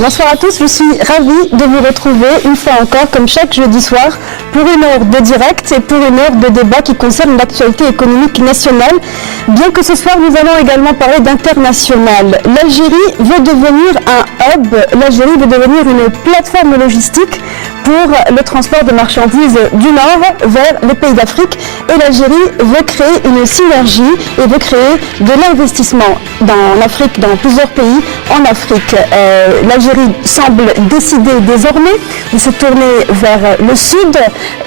Bonsoir à tous, je suis ravie de vous retrouver une fois encore, comme chaque jeudi soir, pour une heure de direct et pour une heure de débat qui concerne l'actualité économique nationale. Bien que ce soir, nous allons également parler d'international. L'Algérie veut devenir un hub, l'Algérie veut devenir une plateforme logistique pour le transport de marchandises du Nord vers les pays d'Afrique. Et l'Algérie veut créer une synergie et veut créer de l'investissement dans l'Afrique, dans plusieurs pays en Afrique. L'Algérie semble décider désormais de se tourner vers le sud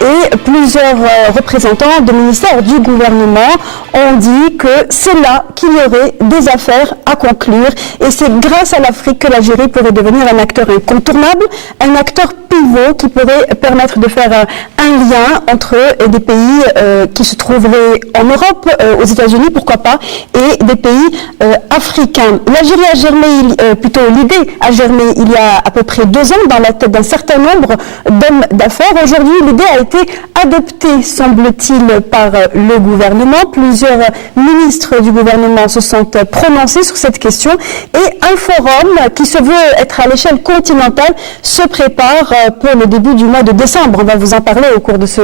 et plusieurs représentants de ministères du gouvernement ont dit que c'est là qu'il y aurait des affaires à conclure et c'est grâce à l'Afrique que l'Algérie pourrait devenir un acteur incontournable, un acteur pivot qui pourrait permettre de faire un lien entre des pays qui se trouveraient en Europe, aux États-Unis, pourquoi pas, et des pays africains. L'Algérie a germé, plutôt l'idée a germé il y a à peu près 2 ans dans la tête d'un certain nombre d'hommes d'affaires. Aujourd'hui, l'idée a été adoptée, semble-t-il, par le gouvernement. Plusieurs ministres du gouvernement se sont prononcés sur cette question et un forum qui se veut être à l'échelle continentale se prépare pour le début du mois de décembre. On va vous en parler au cours de ce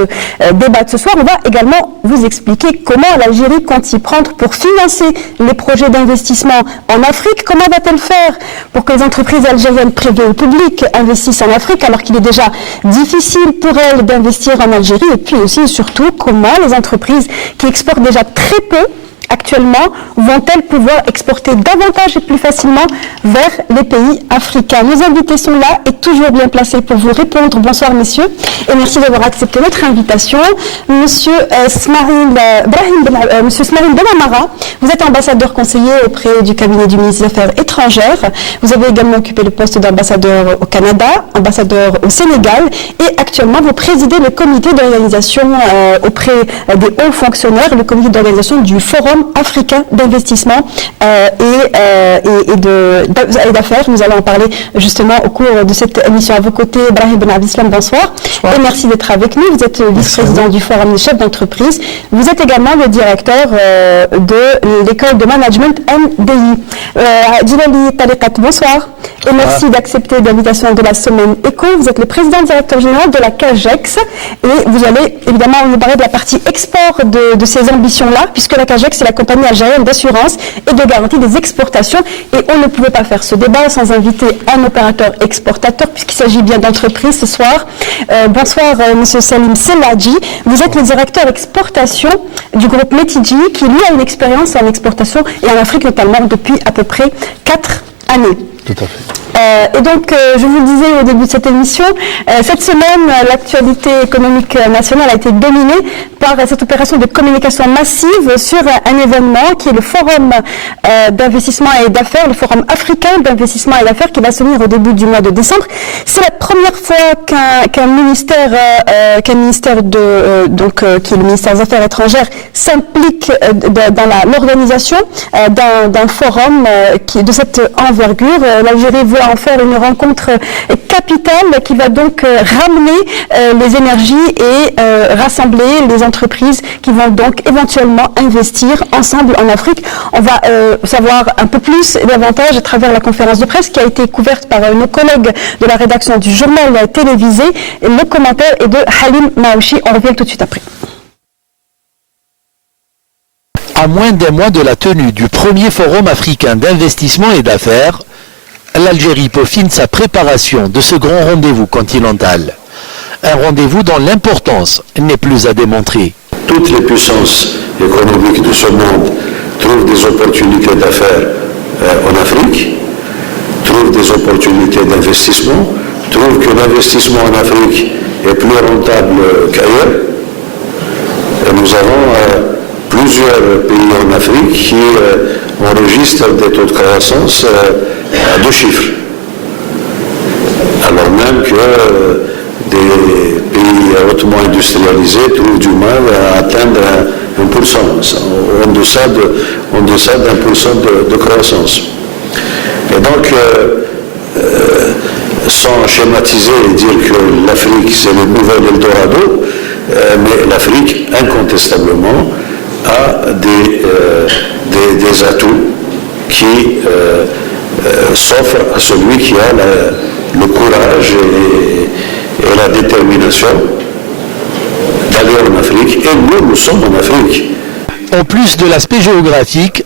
débat de ce soir. On va également vous expliquer comment l'Algérie compte s'y prendre pour financer les projets d'investissement en Afrique. Comment va-t-elle faire pour que les entreprises algériennes privées ou publiques investissent en Afrique alors qu'il est déjà difficile pour elles d'investir en Algérie? Et puis aussi et surtout, comment les entreprises qui exportent déjà très peu actuellement vont-elles pouvoir exporter davantage et plus facilement vers les pays africains? Nos invités sont là et toujours bien placés pour vous répondre. Bonsoir messieurs et merci d'avoir accepté notre invitation. Monsieur Smaïl Benamara, vous êtes ambassadeur conseiller auprès du cabinet du ministre des Affaires étrangères. Vous avez également occupé le poste d'ambassadeur au Canada, ambassadeur au Sénégal et actuellement vous présidez le comité d'organisation auprès des hauts fonctionnaires, le comité d'organisation du Forum africain d'investissement et d'affaires. Nous allons en parler justement au cours de cette émission. À vos côtés, Brahim Ben Abdeslam, bonsoir. Et merci d'être avec nous. Vous êtes vice-président du Forum des chefs d'entreprise. Vous êtes également le directeur de l'école de management MDI. Djilali Tariqat, bonsoir. Et merci d'accepter l'invitation de la semaine ECO. Vous êtes le président directeur général de la CAGEX et vous allez évidemment nous parler de la partie export de ces ambitions-là, puisque la CAGEX, c'est la compagnie algérienne d'assurance et de garantie des exportations. Et on ne pouvait pas faire ce débat sans inviter un opérateur exportateur, puisqu'il s'agit bien d'entreprise ce soir. Bonsoir, monsieur Salim Seladji. Vous êtes le directeur exportation du groupe Metidji, qui lui a une expérience en exportation et en Afrique notamment depuis à peu près 4 années. Tout à fait. Et donc, je vous le disais au début de cette émission, cette semaine, l'actualité économique nationale a été dominée par cette opération de communication massive sur un événement qui est le Forum d'investissement et d'affaires, le Forum africain d'investissement et d'affaires qui va se tenir au début du mois de décembre. C'est la première fois qu'un ministère qui est le ministère des Affaires étrangères, s'implique dans l'organisation d'un forum de cette envergure. L'Algérie veut en faire une rencontre capitale qui va donc ramener les énergies et rassembler les entreprises qui vont donc éventuellement investir ensemble en Afrique. On va savoir un peu plus davantage à travers la conférence de presse qui a été couverte par nos collègues de la rédaction du journal télévisé. Le commentaire est de Halim Maouchi. On revient tout de suite après. À moins d'un mois de la tenue du premier forum africain d'investissement et d'affaires, l'Algérie peaufine sa préparation de ce grand rendez-vous continental. Un rendez-vous dont l'importance n'est plus à démontrer. Toutes les puissances économiques de ce monde trouvent des opportunités d'affaires en Afrique, trouvent des opportunités d'investissement, trouvent que l'investissement en Afrique est plus rentable qu'ailleurs. Et nous avons plusieurs pays en Afrique qui enregistrent des taux de croissance à 2 chiffres. Alors même que des pays hautement industrialisés trouvent du mal à atteindre 1%, en deçà d'1% de croissance. Et donc, sans schématiser et dire que l'Afrique c'est le nouvel Eldorado, mais l'Afrique incontestablement a des atouts qui s'offre à celui qui a le courage et la détermination d'aller en Afrique. Et nous sommes en Afrique. En plus de l'aspect géographique,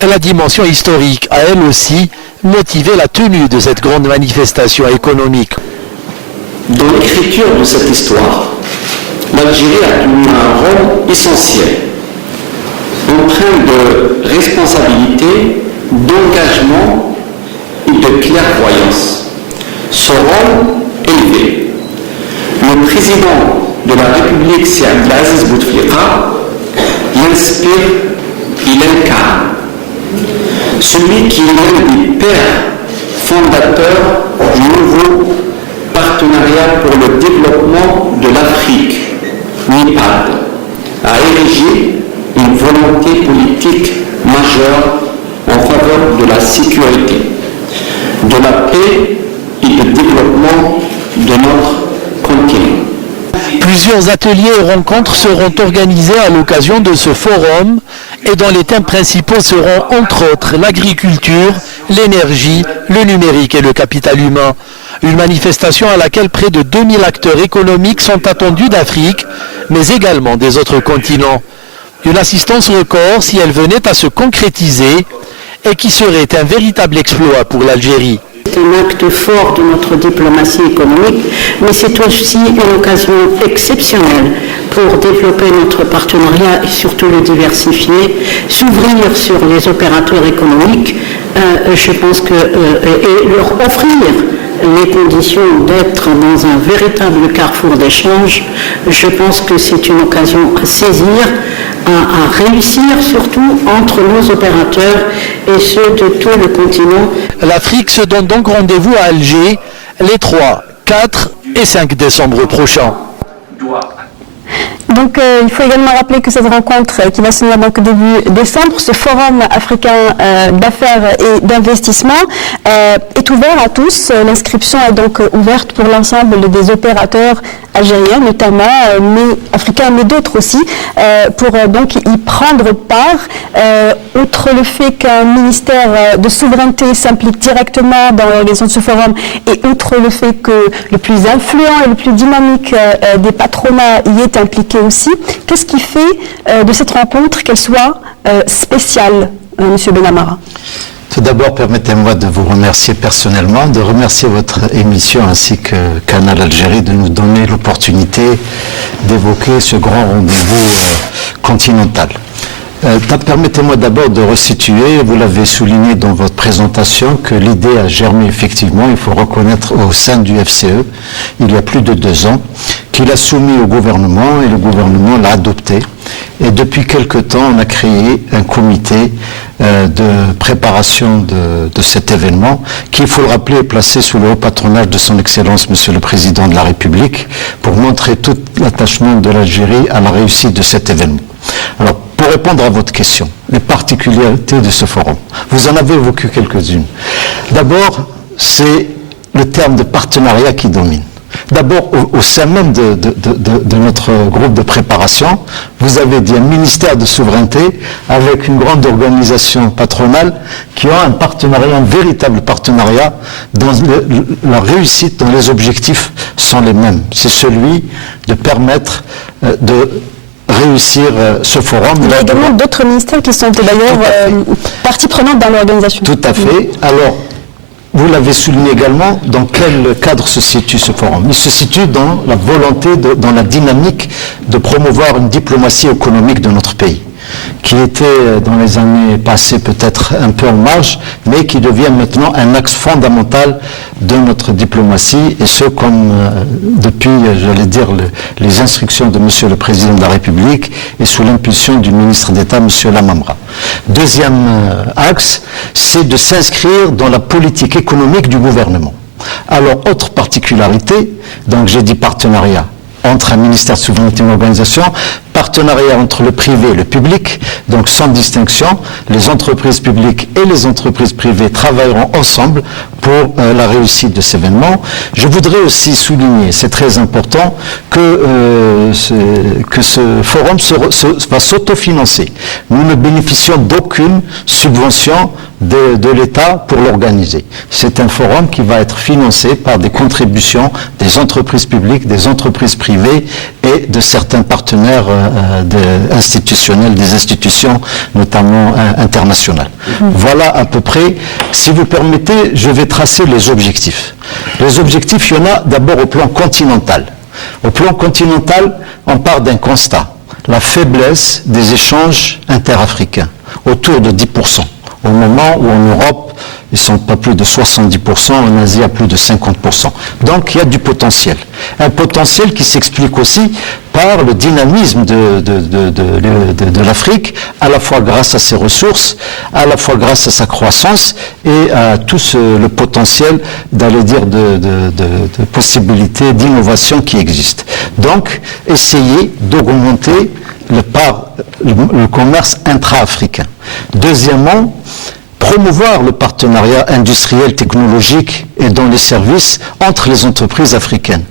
la dimension historique a elle aussi motivé la tenue de cette grande manifestation économique. Dans l'écriture de cette histoire, l'Algérie a tenu un rôle essentiel, empreint de responsabilité, d'engagement et de clairvoyance. Ce rôle élevé, le président de la République, c'est Abdelaziz Bouteflika, l'inspire, il incarne. Celui qui est l'un des pères fondateurs du nouveau partenariat pour le développement de l'Afrique, NIPAD, a érigé une volonté politique majeure en faveur de la sécurité, de la paix et du développement de notre continent. Plusieurs ateliers et rencontres seront organisés à l'occasion de ce forum et dont les thèmes principaux seront entre autres l'agriculture, l'énergie, le numérique et le capital humain. Une manifestation à laquelle près de 2000 acteurs économiques sont attendus d'Afrique, mais également des autres continents. Une assistance record si elle venait à se concrétiser et qui serait un véritable exploit pour l'Algérie. C'est un acte fort de notre diplomatie économique, mais c'est aussi une occasion exceptionnelle pour développer notre partenariat et surtout le diversifier, s'ouvrir sur les opérateurs économiques, je pense que, et leur offrir les conditions d'être dans un véritable carrefour d'échange. Je pense que c'est une occasion à saisir, à réussir surtout entre nos opérateurs et ceux de tout le continent. L'Afrique se donne donc rendez-vous à Alger les 3, 4 et 5 décembre prochains. Donc il faut également rappeler que cette rencontre qui va se tenir donc début décembre, ce forum africain d'affaires et d'investissement est ouvert à tous. L'inscription est donc ouverte pour l'ensemble des opérateurs algériens notamment, mais africains mais d'autres aussi, pour donc y prendre part. Outre le fait qu'un ministère de souveraineté s'implique directement dans l'organisation de ce forum et outre le fait que le plus influent et le plus dynamique des patronats y est impliqué aussi, qu'est-ce qui fait de cette rencontre qu'elle soit spéciale, Monsieur Benamara? Tout d'abord, permettez-moi de vous remercier personnellement, de remercier votre émission ainsi que Canal Algérie de nous donner l'opportunité d'évoquer ce grand rendez-vous continental. Permettez-moi d'abord de resituer, vous l'avez souligné dans votre présentation, que l'idée a germé effectivement, il faut reconnaître, au sein du FCE, il y a plus de 2 ans, qu'il a soumis au gouvernement et le gouvernement l'a adopté. Et depuis quelque temps, on a créé un comité de préparation de cet événement qui, il faut le rappeler, est placé sous le haut patronage de son Excellence, Monsieur le Président de la République, pour montrer tout l'attachement de l'Algérie à la réussite de cet événement. Alors, pour répondre à votre question, les particularités de ce forum, vous en avez évoqué quelques-unes. D'abord, c'est le terme de partenariat qui domine. D'abord, au sein même de notre groupe de préparation, vous avez dit un ministère de souveraineté avec une grande organisation patronale qui ont un partenariat, un véritable partenariat dont la réussite, dont les objectifs sont les mêmes. C'est celui de permettre de réussir ce forum. Il y a également d'autres ministères qui sont d'ailleurs partie prenante dans l'organisation. Tout à fait. Alors, vous l'avez souligné également, dans quel cadre se situe ce forum? Il se situe dans la volonté, dans la dynamique de promouvoir une diplomatie économique de notre pays, qui était dans les années passées peut-être un peu en marge, mais qui devient maintenant un axe fondamental de notre diplomatie, et ce comme depuis, j'allais dire, les instructions de Monsieur le Président de la République et sous l'impulsion du ministre d'État, Monsieur Lamamra. Deuxième axe, c'est de s'inscrire dans la politique économique du gouvernement. Alors, autre particularité, donc j'ai dit partenariat entre un ministère de souveraineté et une organisation, partenariat entre le privé et le public, donc sans distinction, les entreprises publiques et les entreprises privées travailleront ensemble pour la réussite de cet événement. Je voudrais aussi souligner, c'est très important, que ce forum va s'autofinancer. Nous ne bénéficions d'aucune subvention de l'État pour l'organiser. C'est un forum qui va être financé par des contributions des entreprises publiques, des entreprises privées et de certains partenaires institutionnels, des institutions notamment internationales. Voilà à peu près, si vous permettez, je vais tracer les objectifs. Les objectifs, il y en a d'abord au plan continental. Au plan continental, on part d'un constat, la faiblesse des échanges interafricains, autour de 10%. Au moment où en Europe, ils sont pas plus de 70%, en Asie à plus de 50%. Donc il y a du potentiel. Un potentiel qui s'explique aussi par le dynamisme de l'Afrique, à la fois grâce à ses ressources, à la fois grâce à sa croissance et à tout le potentiel, d'aller dire, de possibilités d'innovation qui existent. Donc, essayer d'augmenter le commerce intra-africain. Deuxièmement, promouvoir le partenariat industriel, technologique et dans les services entre les entreprises africaines.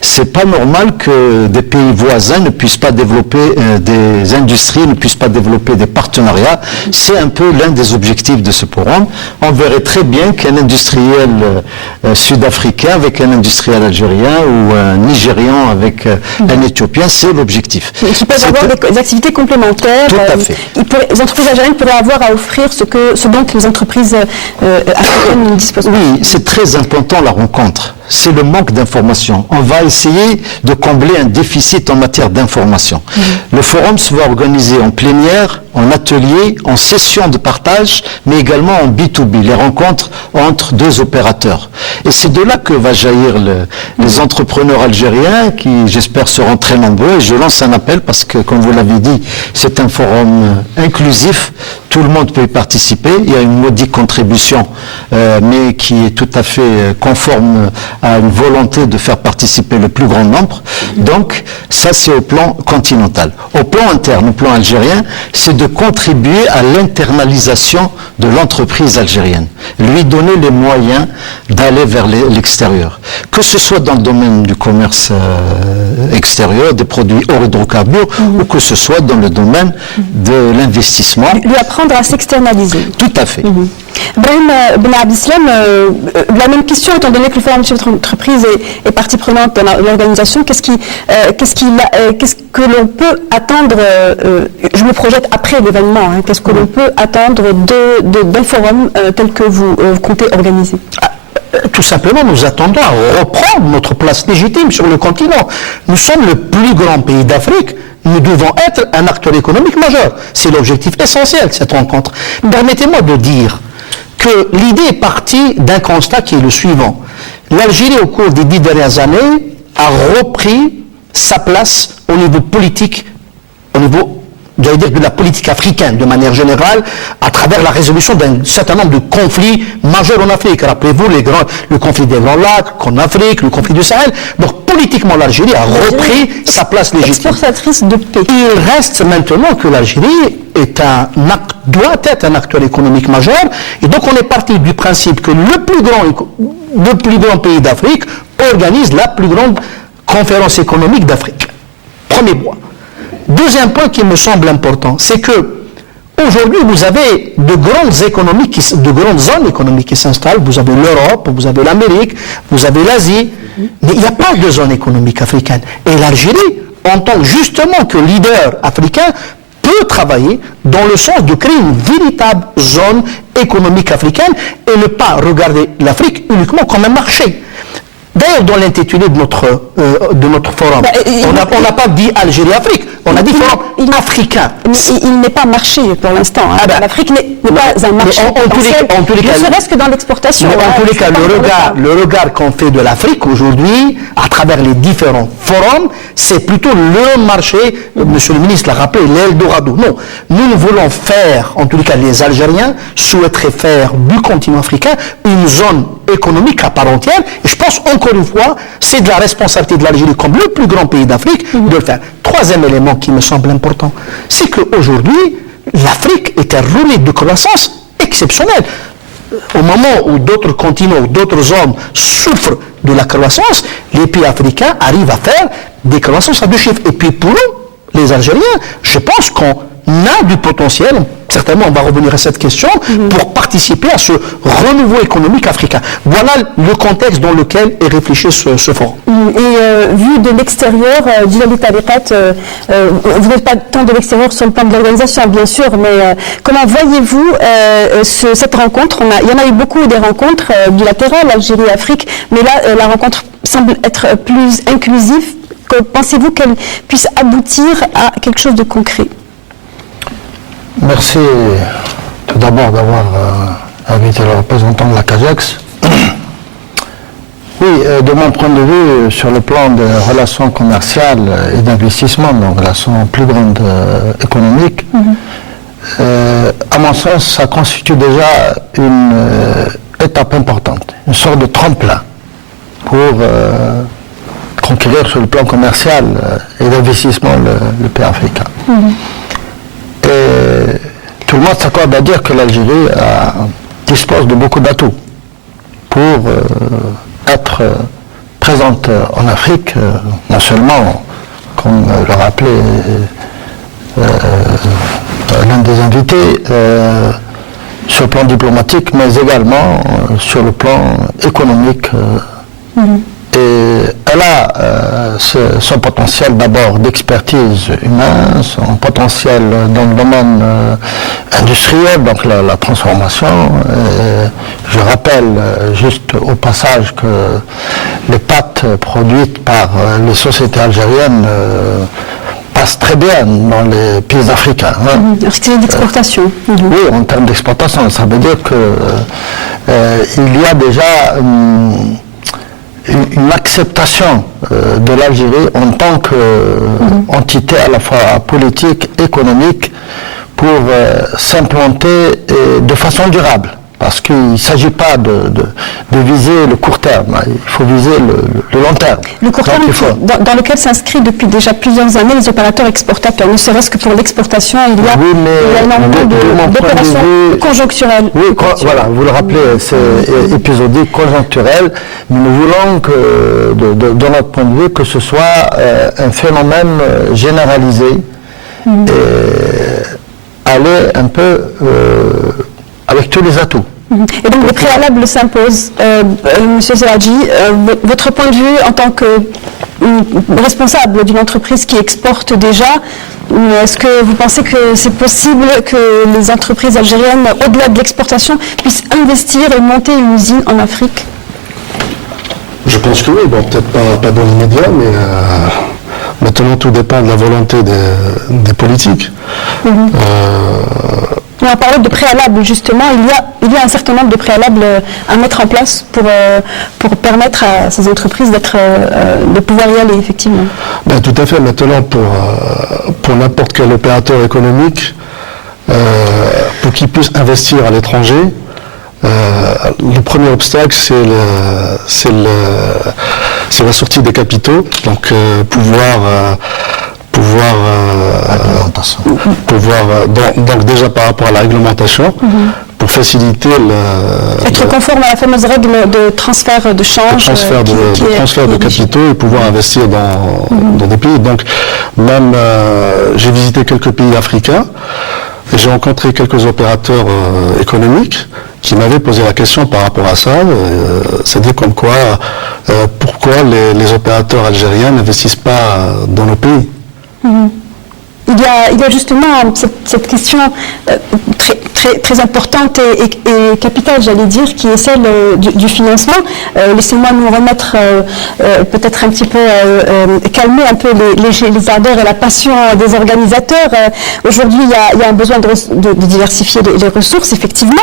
C'est pas normal que des pays voisins ne puissent pas développer des industries, ne puissent pas développer des partenariats. C'est un peu l'un des objectifs de ce forum. On verrait très bien qu'un industriel sud-africain avec un industriel algérien ou un Nigérian avec un Éthiopien, c'est l'objectif. Qui peuvent avoir des activités complémentaires. Tout à fait. Les entreprises algériennes pourraient avoir à offrir ce dont les entreprises africaines ne disposent pas. Oui, c'est très important la rencontre. C'est le manque d'information. On va essayer de combler un déficit en matière d'information. Le forum se va organiser en plénière, en atelier, en session de partage, mais également en B2B, les rencontres entre deux opérateurs. Et c'est de là que va jaillir les entrepreneurs algériens qui, j'espère, seront très nombreux. Et je lance un appel parce que, comme vous l'avez dit, c'est un forum inclusif. Tout le monde peut y participer. Il y a une modique contribution, mais qui est tout à fait conforme à une volonté de faire participer le plus grand nombre. Donc, ça, c'est au plan continental. Au plan interne, au plan algérien, c'est de contribuer à l'internalisation de l'entreprise algérienne. Lui donner les moyens d'aller vers l'extérieur. Que ce soit dans le domaine du commerce extérieur, des produits hors hydrocarbures, ou que ce soit dans le domaine de l'investissement. Lui apprendre à s'externaliser. Tout à fait. Brahim Ben Abdeslam, la même question, étant donné que le Forum chef d'entreprise est partie prenante dans l'organisation, qu'est-ce que l'on peut attendre, je me projette après l'événement, qu'est-ce que l'on peut attendre d'un forum tel que vous comptez organiser? Tout simplement, nous attendons à reprendre notre place légitime sur le continent. Nous sommes le plus grand pays d'Afrique. Nous devons être un acteur économique majeur. C'est l'objectif essentiel de cette rencontre. Permettez-moi de dire que l'idée est partie d'un constat qui est le suivant. L'Algérie, au cours des 10 dernières années, a repris sa place au niveau politique, au niveau, j'allais dire, de la politique africaine, de manière générale, à travers la résolution d'un certain nombre de conflits majeurs en Afrique. Rappelez-vous, le conflit des Grands Lacs, en Afrique, le conflit du Sahel. Donc, politiquement, l'Algérie a repris sa place légitime. Exportatrice de paix. Il reste maintenant que l'Algérie doit être un acteur économique majeur. Et donc, on est parti du principe que le plus grand pays d'Afrique organise la plus grande conférence économique d'Afrique. Premier point. Deuxième point qui me semble important, c'est que aujourd'hui vous avez de grandes zones économiques qui s'installent. Vous avez l'Europe, vous avez l'Amérique, vous avez l'Asie, mais il n'y a pas de zone économique africaine. Et l'Algérie, en tant justement que leader africain, peut travailler dans le sens de créer une véritable zone économique africaine et ne pas regarder l'Afrique uniquement comme un marché. D'ailleurs, dans l'intitulé de notre forum, on n'a pas dit Algérie-Afrique, on a dit forum africain. Il n'est pas marché pour l'instant. L'Afrique n'est pas un marché. En tous les cas, ne serait-ce que dans l'exportation. En tous les cas, le regard qu'on fait de l'Afrique aujourd'hui, à travers les différents forums, c'est plutôt le marché, monsieur le ministre l'a rappelé, l'Eldorado. Non, nous voulons faire, en tous les cas les Algériens souhaiteraient faire du continent africain une zone économique à part entière, et je pense encore une fois, c'est de la responsabilité de l'Algérie comme le plus grand pays d'Afrique de le faire. Troisième élément qui me semble important, c'est qu'aujourd'hui, l'Afrique est un relais de croissance exceptionnel. Au moment où d'autres continents, d'autres zones souffrent de la croissance, les pays africains arrivent à faire des croissances à 2 chiffres. Et puis pour nous, les Algériens, je pense qu'on a du potentiel, certainement on va revenir à cette question, pour participer à ce renouveau économique africain. Voilà le contexte dans lequel est réfléchi ce forum. Et vu de l'extérieur, Djilali Tariqat, vous n'êtes pas tant de l'extérieur sur le plan de l'organisation, bien sûr, mais comment voyez-vous cette rencontre? Il y en a eu beaucoup des rencontres bilatérales, Algérie-Afrique, mais là, la rencontre semble être plus inclusive. Pensez-vous qu'elle puisse aboutir à quelque chose de concret? Merci tout d'abord d'avoir invité le représentant de la CAGEX. Oui, de mon point de vue, sur le plan des relations commerciales et d'investissement, donc relations plus grandes économiques, à mon sens, ça constitue déjà une étape importante, une sorte de tremplin pour conquérir sur le plan commercial et d'investissement le pays africain. Et tout le monde s'accorde à dire que l'Algérie dispose de beaucoup d'atouts pour être présente en Afrique, non seulement, comme le rappelait l'un des invités, sur le plan diplomatique, mais également sur le plan économique. Et elle a son potentiel d'abord d'expertise humaine, son potentiel dans le domaine industriel, donc la transformation. Je rappelle juste au passage que les pâtes produites par les sociétés algériennes passent très bien dans les pays africains. C'est d'exportation. Oui, en termes d'exportation, ça veut dire qu'il y a déjà une acceptation de l'Algérie en tant qu'entité à la fois politique, économique, pour s'implanter de façon durable. Parce qu'il ne s'agit pas de viser le court terme, il faut viser le long terme. Le court terme dans lequel s'inscrivent depuis déjà plusieurs années les opérateurs exportateurs. Ne serait-ce que pour l'exportation, il y a énormément d'opérations conjoncturelles. Oui, voilà, vous le rappelez, c'est épisodique, conjoncturel, mais nous voulons que, de notre point de vue, que ce soit un phénomène généralisé et aller un peu avec tous les atouts. Et donc les préalables s'imposent. Monsieur Zeladji, votre point de vue en tant que responsable d'une entreprise qui exporte déjà, est-ce que vous pensez que c'est possible que les entreprises algériennes, au-delà de l'exportation, puissent investir et monter une usine en Afrique? Je pense que oui, bon, peut-être pas dans l'immédiat, mais maintenant tout dépend de la volonté des politiques. On a parlé de préalables, justement. Il y a un certain nombre de préalables à mettre en place pour permettre à ces entreprises de pouvoir y aller, effectivement. Ben, tout à fait. Maintenant, pour n'importe quel opérateur économique, pour qu'il puisse investir à l'étranger, le premier obstacle, c'est la sortie des capitaux, donc donc déjà par rapport à la réglementation, pour faciliter être conforme à la fameuse règle de transfert de change, transfert de capitaux et pouvoir investir dans des pays. Donc même j'ai visité quelques pays africains et j'ai rencontré quelques opérateurs économiques qui m'avaient posé la question par rapport à ça, c'est-à-dire comme quoi pourquoi les opérateurs algériens n'investissent pas dans nos pays. Il y a justement cette question très importante et capitale, j'allais dire, qui est celle du financement. Laissez-moi nous remettre, peut-être un petit peu, calmer un peu les ardeurs et la passion des organisateurs. Aujourd'hui, il y a un besoin de diversifier les ressources, effectivement,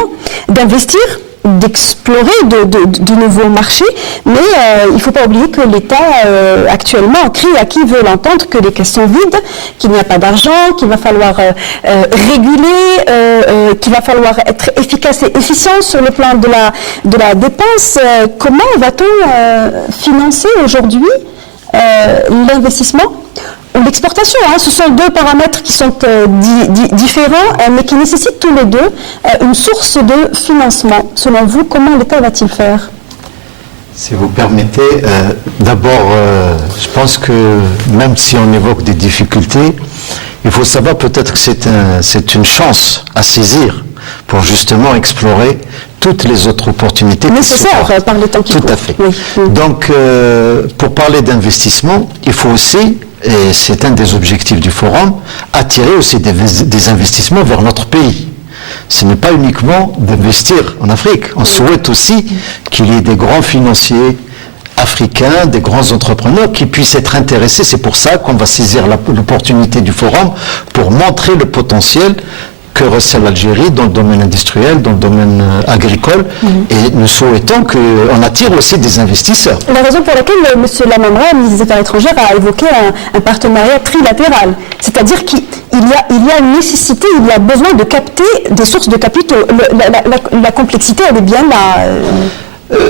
d'investir, d'explorer de nouveaux marchés, mais il ne faut pas oublier que l'État actuellement crie à qui veut l'entendre que les caisses sont vides, qu'il n'y a pas d'argent, qu'il va falloir réguler, qu'il va falloir être efficace et efficient sur le plan de la dépense. Comment va-t-on financer aujourd'hui l'investissement ou l'exportation? Ce sont deux paramètres qui sont différents, mais qui nécessitent tous les deux une source de financement. Selon vous, comment l'État va-t-il faire? Si vous permettez, d'abord, je pense que même si on évoque des difficultés, il faut savoir peut-être que c'est une chance à saisir pour justement explorer toutes les autres opportunités. Nécessaire par les temps qui courent. Tout à fait. Oui. Donc, pour parler d'investissement, il faut aussi, et c'est un des objectifs du forum, attirer aussi des investissements vers notre pays. Ce n'est pas uniquement d'investir en Afrique. On souhaite aussi qu'il y ait des grands financiers africains, des grands entrepreneurs qui puissent être intéressés. C'est pour ça qu'on va saisir l'opportunité du forum pour montrer le potentiel que recèle l'Algérie dans le domaine industriel, dans le domaine agricole, et nous souhaitons qu'on attire aussi des investisseurs. La raison pour laquelle M. Lamamra, ministre des Affaires étrangères, a évoqué un partenariat trilatéral, c'est-à-dire qu'il y a une nécessité, il y a besoin de capter des sources de capitaux. La complexité, elle est bien là.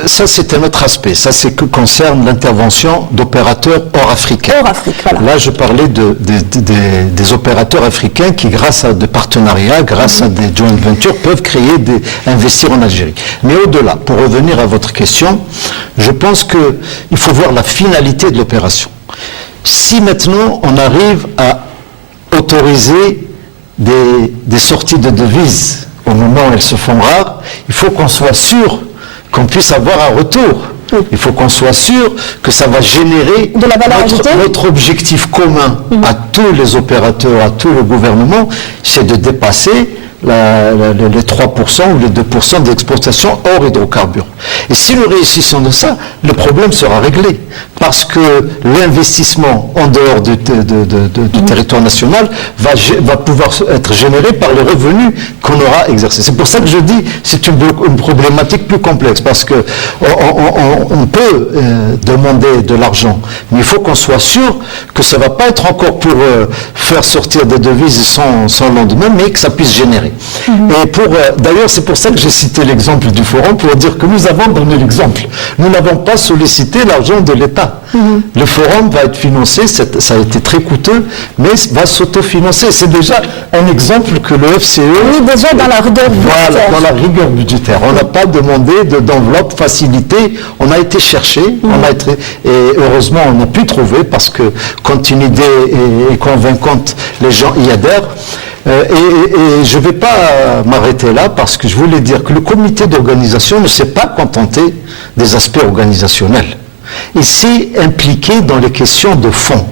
Ça, c'est un autre aspect. Ça, c'est que concerne l'intervention d'opérateurs hors africains. Hors Afrique, voilà. Là, je parlais des opérateurs africains qui, grâce à des partenariats, grâce à des joint ventures, peuvent investir en Algérie. Mais au-delà, pour revenir à votre question, je pense qu'il faut voir la finalité de l'opération. Si maintenant, on arrive à autoriser des sorties de devises au moment où elles se font rares, il faut qu'on soit sûr qu'on puisse avoir un retour. Il faut qu'on soit sûr que ça va générer de la valeur ajoutée. Notre objectif commun à tous les opérateurs, à tout le gouvernement, c'est de dépasser les 3% ou les 2% d'exportation hors hydrocarbures. Et si nous réussissons de ça, le problème sera réglé. Parce que l'investissement en dehors du territoire national va pouvoir être généré par les revenus qu'on aura exercés. C'est pour ça que je dis que c'est une problématique plus complexe. Parce que on peut demander de l'argent, mais il faut qu'on soit sûr que ça ne va pas être encore pour faire sortir des devises sans lendemain, mais que ça puisse générer. Et d'ailleurs, c'est pour ça que j'ai cité l'exemple du forum, pour dire que nous avons donné l'exemple. Nous n'avons pas sollicité l'argent de l'État. Le forum va être financé, ça a été très coûteux, mais va s'autofinancer. C'est déjà un exemple que le FCE... Oui, déjà dans la rigueur budgétaire. Voilà, dans la rigueur budgétaire. On n'a pas demandé d'enveloppe facilitée, on a été chercher, et heureusement on a pu trouver, parce que quand une idée est convaincante, les gens y adhèrent. Et je ne vais pas m'arrêter là, parce que je voulais dire que le comité d'organisation ne s'est pas contenté des aspects organisationnels. Il s'est impliqué dans les questions de fond.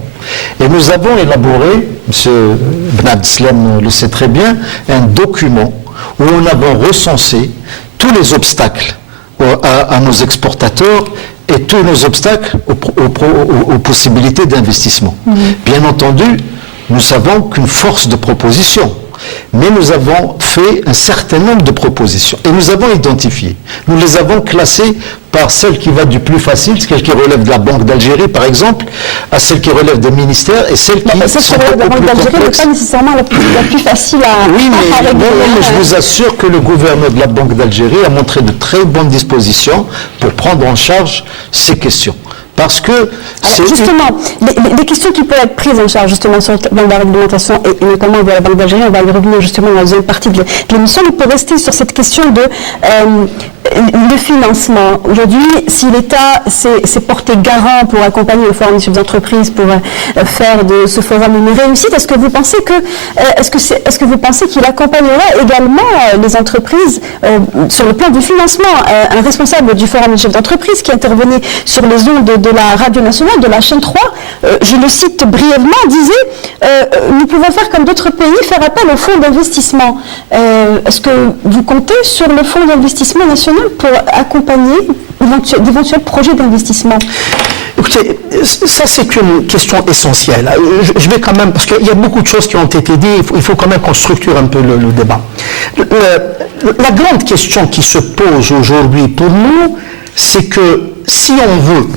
Et nous avons élaboré, M. Benabdeslam le sait très bien, un document où on a recensé tous les obstacles à nos exportateurs et tous nos obstacles aux possibilités d'investissement. Bien entendu, nous savons qu'une force de proposition, mais nous avons fait un certain nombre de propositions et nous avons identifié. Nous les avons classées par celle qui va du plus facile, celle qui relève de la Banque d'Algérie par exemple, à celle qui relève des ministères et celle qui sont beaucoup plus complexes. La Banque d'Algérie n'est pas nécessairement la plus facile à régler. Mais je vous assure que le gouverneur de la Banque d'Algérie a montré de très bonnes dispositions pour prendre en charge ces questions. Parce que justement, les questions qui peuvent être prises en charge justement dans la réglementation et notamment de la Banque d'Algérie, on va y revenir justement dans la deuxième partie de l'émission, mais pour rester sur cette question de le financement. Aujourd'hui, si l'État s'est porté garant pour accompagner le forum des chefs d'entreprise, pour faire de ce forum une réussite, est-ce que vous pensez qu'il accompagnera également les entreprises sur le plan du financement? Un responsable du forum des chefs d'entreprise qui intervenait sur les ondes de la radio nationale, de la chaîne 3, je le cite brièvement, disait nous pouvons faire comme d'autres pays, faire appel au fonds d'investissement. Est-ce que vous comptez sur le fonds d'investissement national pour accompagner d'éventuels projets d'investissement? Écoutez, ça c'est une question essentielle. Je vais quand même, parce qu'il y a beaucoup de choses qui ont été dites, il faut quand même qu'on structure un peu le débat. La grande question qui se pose aujourd'hui pour nous, c'est que si on veut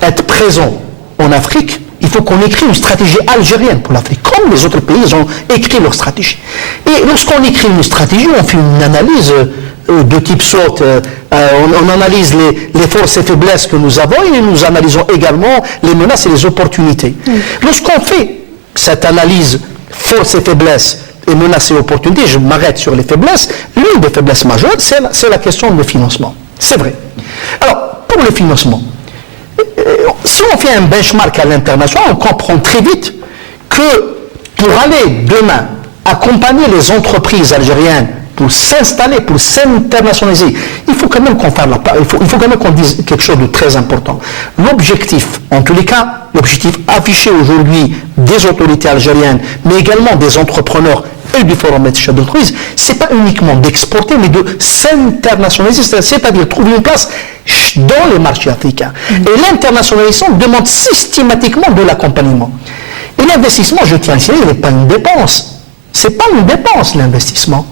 être présent en Afrique, il faut qu'on écrive une stratégie algérienne pour l'Afrique, comme les autres pays ont écrit leur stratégie. Et lorsqu'on écrit une stratégie, on fait une analyse de type SWOT, on analyse les forces et faiblesses que nous avons et nous analysons également les menaces et les opportunités. Lorsqu'on fait cette analyse forces et faiblesses et menaces et opportunités, je m'arrête sur les faiblesses, l'une des faiblesses majeures, c'est la question du financement. C'est vrai. Alors, pour le financement, si on fait un benchmark à l'international, on comprend très vite que pour aller demain accompagner les entreprises algériennes pour s'installer, pour s'internationaliser, il faut quand même qu'on fasse il faut quand même qu'on dise quelque chose de très important. L'objectif, en tous les cas, l'objectif affiché aujourd'hui des autorités algériennes, mais également des entrepreneurs et du forum des chefs d'entreprise, c'est pas uniquement d'exporter, mais de s'internationaliser, c'est-à-dire trouver une place dans les marchés africains. Et l'internationalisation demande systématiquement de l'accompagnement. Et l'investissement, je tiens à le dire, il n'est pas une dépense. C'est pas une dépense, l'investissement.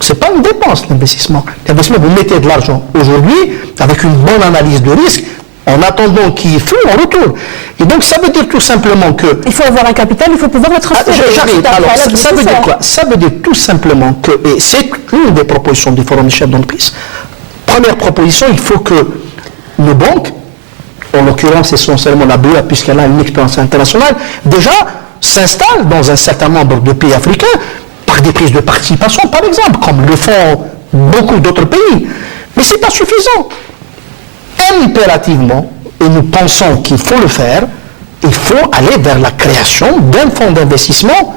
C'est pas une dépense, l'investissement. L'investissement, vous mettez de l'argent aujourd'hui, avec une bonne analyse de risque, en attendant qu'il flue en retour. Et donc, ça veut dire tout simplement que... Il faut avoir un capital, il faut pouvoir le transférer. J'arrive. Alors, ça veut dire quoi? Ça veut dire tout simplement que, et c'est une des propositions du Forum des chefs d'entreprise, première proposition, il faut que nos banques, en l'occurrence essentiellement la BEA, puisqu'elle a une expérience internationale, déjà s'installent dans un certain nombre de pays africains, par des prises de participation, par exemple, comme le font beaucoup d'autres pays. Mais ce n'est pas suffisant. Impérativement, et nous pensons qu'il faut le faire, il faut aller vers la création d'un fonds d'investissement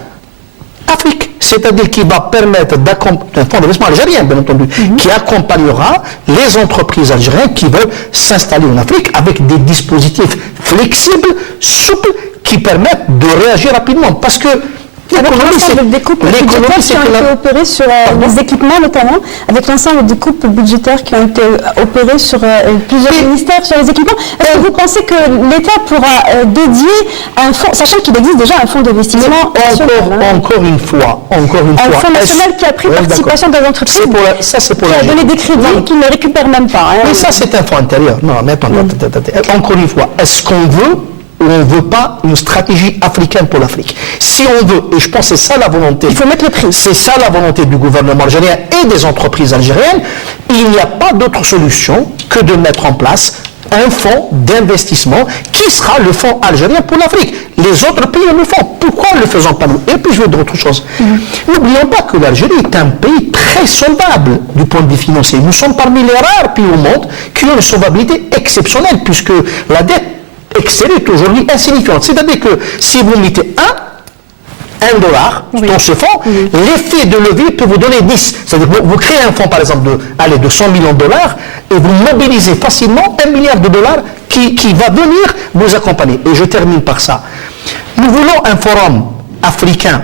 Afrique, c'est-à-dire qui va permettre d'un fonds d'investissement algérien, bien entendu, qui accompagnera les entreprises algériennes qui veulent s'installer en Afrique avec des dispositifs flexibles, souples, qui permettent de réagir rapidement. Parce que avec l'ensemble des coupes budgétaires qui ont été opérées sur les équipements notamment, avec l'ensemble des coupes budgétaires qui ont été opérées sur plusieurs ministères, sur les équipements, est-ce que vous pensez que l'État pourra dédier un fonds, sachant qu'il existe déjà un fonds d'investissement national, encore une fois, un fonds national qui a pris participation dans l'entreprise, qui a donné des crédits qu'il ne récupère même pas. Mais ça, c'est un fonds intérieur. Non, mais attendez, encore une fois, est-ce qu'on veut ou on ne veut pas une stratégie africaine pour l'Afrique? Si on veut, et je pense que c'est ça la volonté, il faut mettre le prix. C'est ça la volonté du gouvernement algérien et des entreprises algériennes, il n'y a pas d'autre solution que de mettre en place un fonds d'investissement qui sera le fonds algérien pour l'Afrique. Les autres pays le font. Pourquoi ne le faisons pas nous? Et puis je veux dire autre chose. N'oublions pas que l'Algérie est un pays très solvable du point de vue financier. Nous sommes parmi les rares pays au monde qui ont une solvabilité exceptionnelle, puisque la dette extérieure est aujourd'hui insignifiante. C'est-à-dire que si vous mettez $1 dans ce fonds, l'effet de levier peut vous donner 10. C'est-à-dire que vous créez un fonds, par exemple, de 100 millions de dollars, et vous mobilisez facilement $1 milliard qui va venir vous accompagner. Et je termine par ça. Nous voulons un forum africain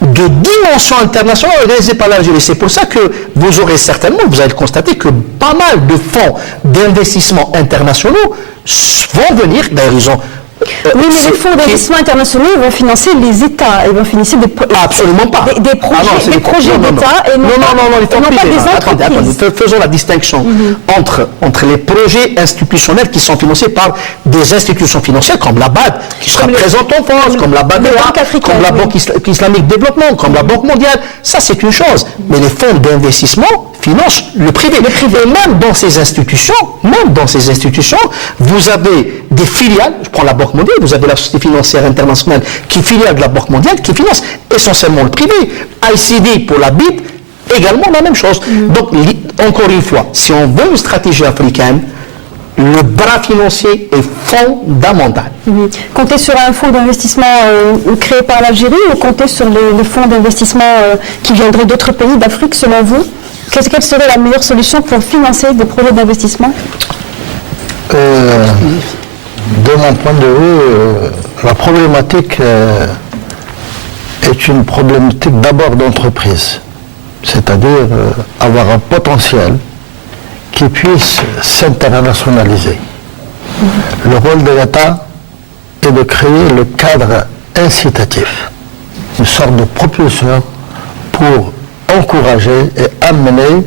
de dimension internationale organisé par l'Algérie. C'est pour ça que vous aurez certainement, vous allez constater que pas mal de fonds d'investissement internationaux vont venir, d'ailleurs ils ont... Oui, mais les fonds d'investissement internationaux vont financer les États, ils vont financer absolument pas. Des projets d'État et non pas des entreprises. Attendez, faisons la distinction entre les projets institutionnels qui sont financés par des institutions financières comme la BAD, qui sera présente en France, comme la BAD, comme la Banque islamique de développement, comme la Banque mondiale. Ça, c'est une chose. Mais les fonds d'investissement financent le privé. Et même dans ces institutions, vous avez des filiales, je prends la Banque mondiale, vous avez la Société financière internationale qui est filiale de la Banque mondiale, qui finance essentiellement le privé. ICD pour la BID, également la même chose. Donc, encore une fois, si on veut une stratégie africaine, le bras financier est fondamental. Comptez sur un fonds d'investissement créé par l'Algérie ou comptez sur les fonds d'investissement qui viendraient d'autres pays d'Afrique, selon vous? Quelle serait la meilleure solution pour financer des projets d'investissement? De mon point de vue, la problématique est une problématique d'abord d'entreprise, c'est-à-dire avoir un potentiel qui puisse s'internationaliser. Le rôle de l'État est de créer le cadre incitatif, une sorte de propulseur pour encourager et amener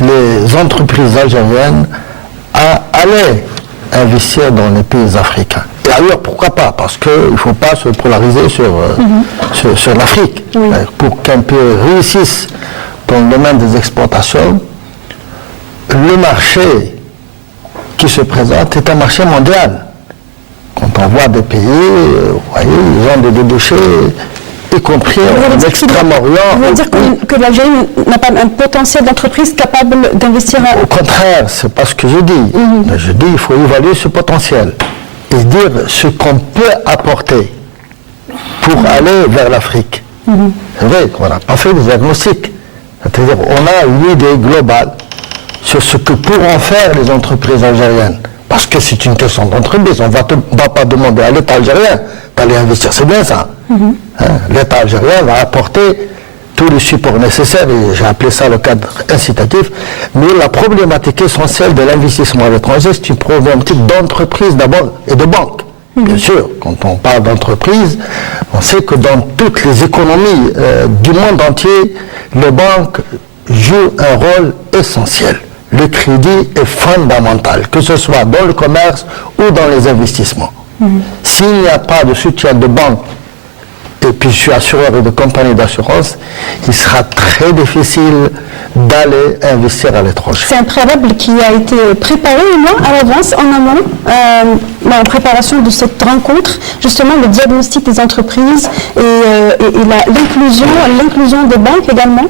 les entreprises algériennes à aller investir dans les pays africains. Et ailleurs, pourquoi pas? Parce qu'il ne faut pas se polariser sur l'Afrique. Pour qu'un pays réussisse dans le domaine des exportations, le marché qui se présente est un marché mondial. Quand on voit des pays, vous voyez, ils ont des débouchés y compris Vous voulez en dire Extrême-Orient. Vous voulez dire que l'Algérie n'a pas un potentiel d'entreprise capable d'investir Au contraire, c'est pas ce que je dis. Je dis qu'il faut évaluer ce potentiel et dire ce qu'on peut apporter pour aller vers l'Afrique. C'est vrai qu'on n'a pas fait des diagnostics. C'est-à-dire on a une idée globale sur ce que pourront faire les entreprises algériennes. Parce que c'est une question d'entreprise. On ne va pas demander à l'État algérien d'aller investir. C'est bien ça. L'État algérien va apporter tous les supports nécessaires, et j'ai appelé ça le cadre incitatif. Mais la problématique essentielle de l'investissement à l'étranger, c'est une problématique d'entreprise d'abord et de banque. Bien sûr, quand on parle d'entreprise, on sait que dans toutes les économies du monde entier, les banques jouent un rôle essentiel. Le crédit est fondamental, que ce soit dans le commerce ou dans les investissements. S'il n'y a pas de soutien de banque, et puis je suis assureur de compagnie d'assurance, il sera très difficile d'aller investir à l'étranger. C'est un préalable qui a été préparé à l'avance, en amont, en préparation de cette rencontre, justement le diagnostic des entreprises et l'inclusion des banques également.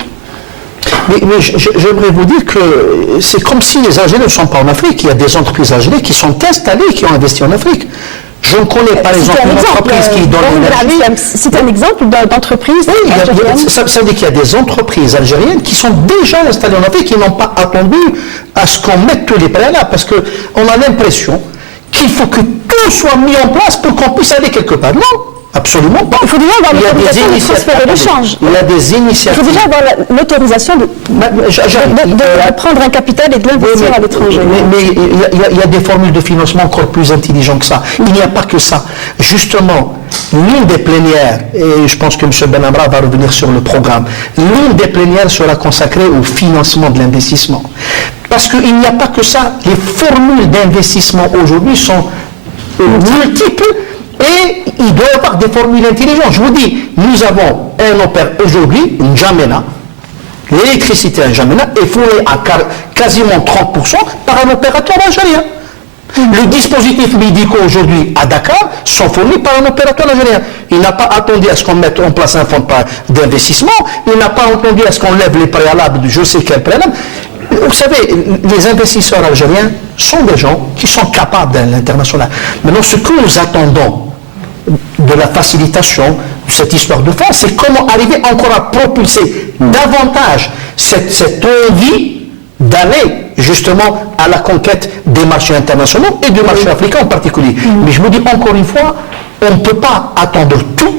Mais j'aimerais vous dire que c'est comme si les Algériens ne sont pas en Afrique. Il y a des entreprises algériennes qui sont installées, qui ont investi en Afrique. Je connais par exemple une entreprise qui est dans l'énergie. C'est un exemple d'entreprise algérienne. Ça veut dire qu'il y a des entreprises algériennes qui sont déjà installées en Afrique, qui n'ont pas attendu à ce qu'on mette tous les préalables, parce qu'on a l'impression qu'il faut que tout soit mis en place pour qu'on puisse aller quelque part. Non, absolument pas. Il faut déjà avoir l'autorisation de transférer l'échange. Il y a des initiatives. Il faut déjà avoir l'autorisation de prendre un capital et de l'investir à l'étranger. Mais il y a des formules de financement encore plus intelligentes que ça. Il n'y a pas que ça. Justement, l'une des plénières, et je pense que M. Benamra va revenir sur le programme, l'une des plénières sera consacrée au financement de l'investissement. Parce qu'il n'y a pas que ça. Les formules d'investissement aujourd'hui sont multiples. Et il doit y avoir des formules intelligentes. Je vous dis, nous avons un opérateur aujourd'hui, N'Djamena, l'électricité à N'Djamena est fournie à quasiment 30% par un opérateur algérien. Les dispositifs médicaux aujourd'hui à Dakar sont fournis par un opérateur algérien. Il n'a pas attendu à ce qu'on mette en place un fonds d'investissement, il n'a pas attendu à ce qu'on lève les préalables de je sais quel préalable. Vous savez, les investisseurs algériens sont des gens qui sont capables de l'international. Maintenant, ce que nous attendons de la facilitation de cette histoire de fonds, c'est comment arriver encore à propulser davantage cette envie d'aller justement à la conquête des marchés internationaux et du marché africain en particulier. Mais je vous dis encore une fois, on ne peut pas attendre tout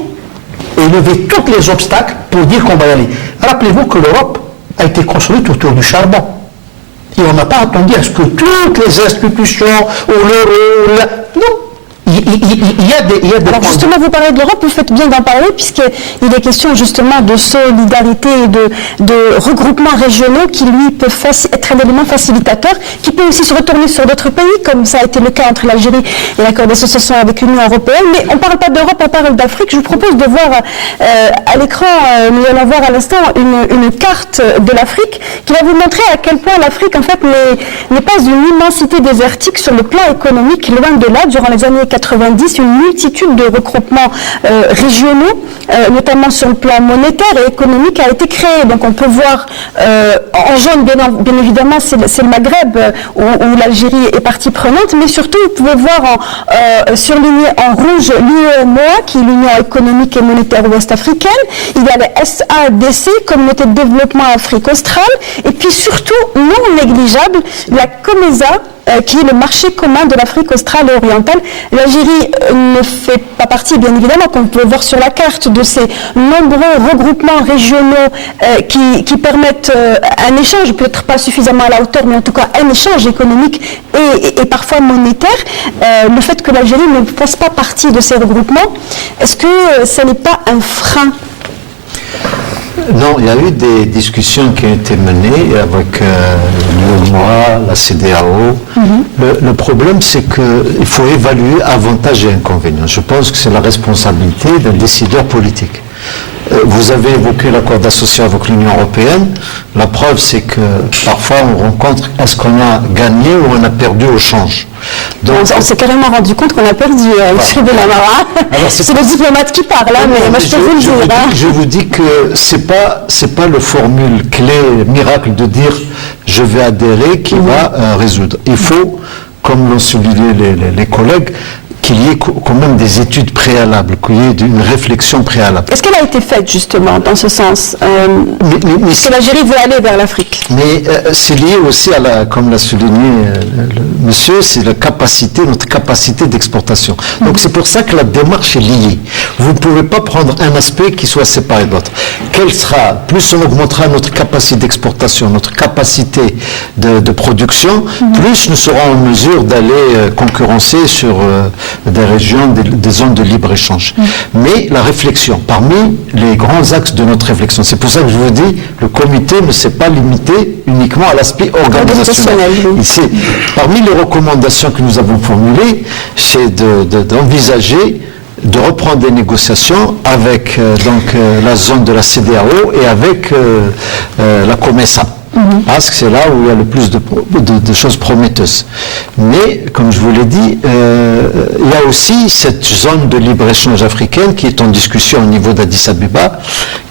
et lever tous les obstacles pour dire qu'on va y aller. Rappelez-vous que l'Europe a été construite autour du charbon. Et on n'a pas attendu à ce que toutes les institutions, ou l'euro, non. Il y a des Alors justement, vous parlez de l'Europe, vous faites bien d'en parler, puisqu'il est question justement de solidarité et de regroupements régionaux qui, lui, peuvent être un élément facilitateur, qui peut aussi se retourner sur d'autres pays, comme ça a été le cas entre l'Algérie et l'accord d'association avec l'Union européenne. Mais on ne parle pas d'Europe, on parle d'Afrique. Je vous propose de voir à l'écran, nous allons voir à l'instant une carte de l'Afrique qui va vous montrer à quel point l'Afrique, en fait, n'est pas une immensité désertique sur le plan économique, loin de là. Durant les années 90, une multitude de regroupements régionaux, notamment sur le plan monétaire et économique, a été créée. Donc on peut voir en jaune, bien évidemment, c'est le Maghreb où l'Algérie est partie prenante, mais surtout vous pouvez voir surligné en rouge l'UEMOA, qui est l'Union économique et monétaire ouest-africaine. Il y a les SADC, Communauté de développement Afrique australe, et puis surtout, non négligeable, la COMESA, qui est le marché commun de l'Afrique australe et orientale. L'Algérie ne fait pas partie, bien évidemment, comme vous pouvez voir sur la carte, de ces nombreux regroupements régionaux qui permettent un échange, peut-être pas suffisamment à la hauteur, mais en tout cas un échange économique et parfois monétaire. Le fait que l'Algérie ne fasse pas partie de ces regroupements, est-ce que ça n'est pas un frein ? Non, il y a eu des discussions qui ont été menées avec l'UEMOA, la CEDEAO. Le problème, c'est qu'il faut évaluer avantages et inconvénients. Je pense que c'est la responsabilité d'un décideur politique. Vous avez évoqué l'accord d'association avec l'Union européenne. La preuve, c'est que parfois on rencontre est-ce qu'on a gagné ou on a perdu au change. Donc, on s'est carrément rendu compte qu'on a perdu, M. Benamara. C'est le diplomate qui parle, hein, mais moi je peux vous le dire. Je vous dis que c'est pas le formule clé miracle de dire je vais adhérer qui va résoudre. Il faut, comme l'ont souligné les collègues, qu'il y ait quand même des études préalables, qu'il y ait une réflexion préalable. Est-ce qu'elle a été faite justement dans ce sens Est-ce que l'Algérie veut aller vers l'Afrique? Mais c'est lié aussi à comme l'a souligné le monsieur, c'est notre capacité d'exportation. Donc c'est pour ça que la démarche est liée. Vous ne pouvez pas prendre un aspect qui soit séparé de l'autre. Plus on augmentera notre capacité d'exportation, notre capacité de production, plus nous serons en mesure d'aller concurrencer sur des régions, des zones de libre-échange. Mais la réflexion, parmi les grands axes de notre réflexion, c'est pour ça que je vous dis, le comité ne s'est pas limité uniquement à l'aspect organisationnel. Parmi les recommandations que nous avons formulées, c'est d'envisager de reprendre des négociations avec la zone de la CEDEAO et avec la COMESA. Parce que c'est là où il y a le plus de choses prometteuses. Mais, comme je vous l'ai dit, il y a aussi cette zone de libre-échange africaine qui est en discussion au niveau d'Addis Abeba,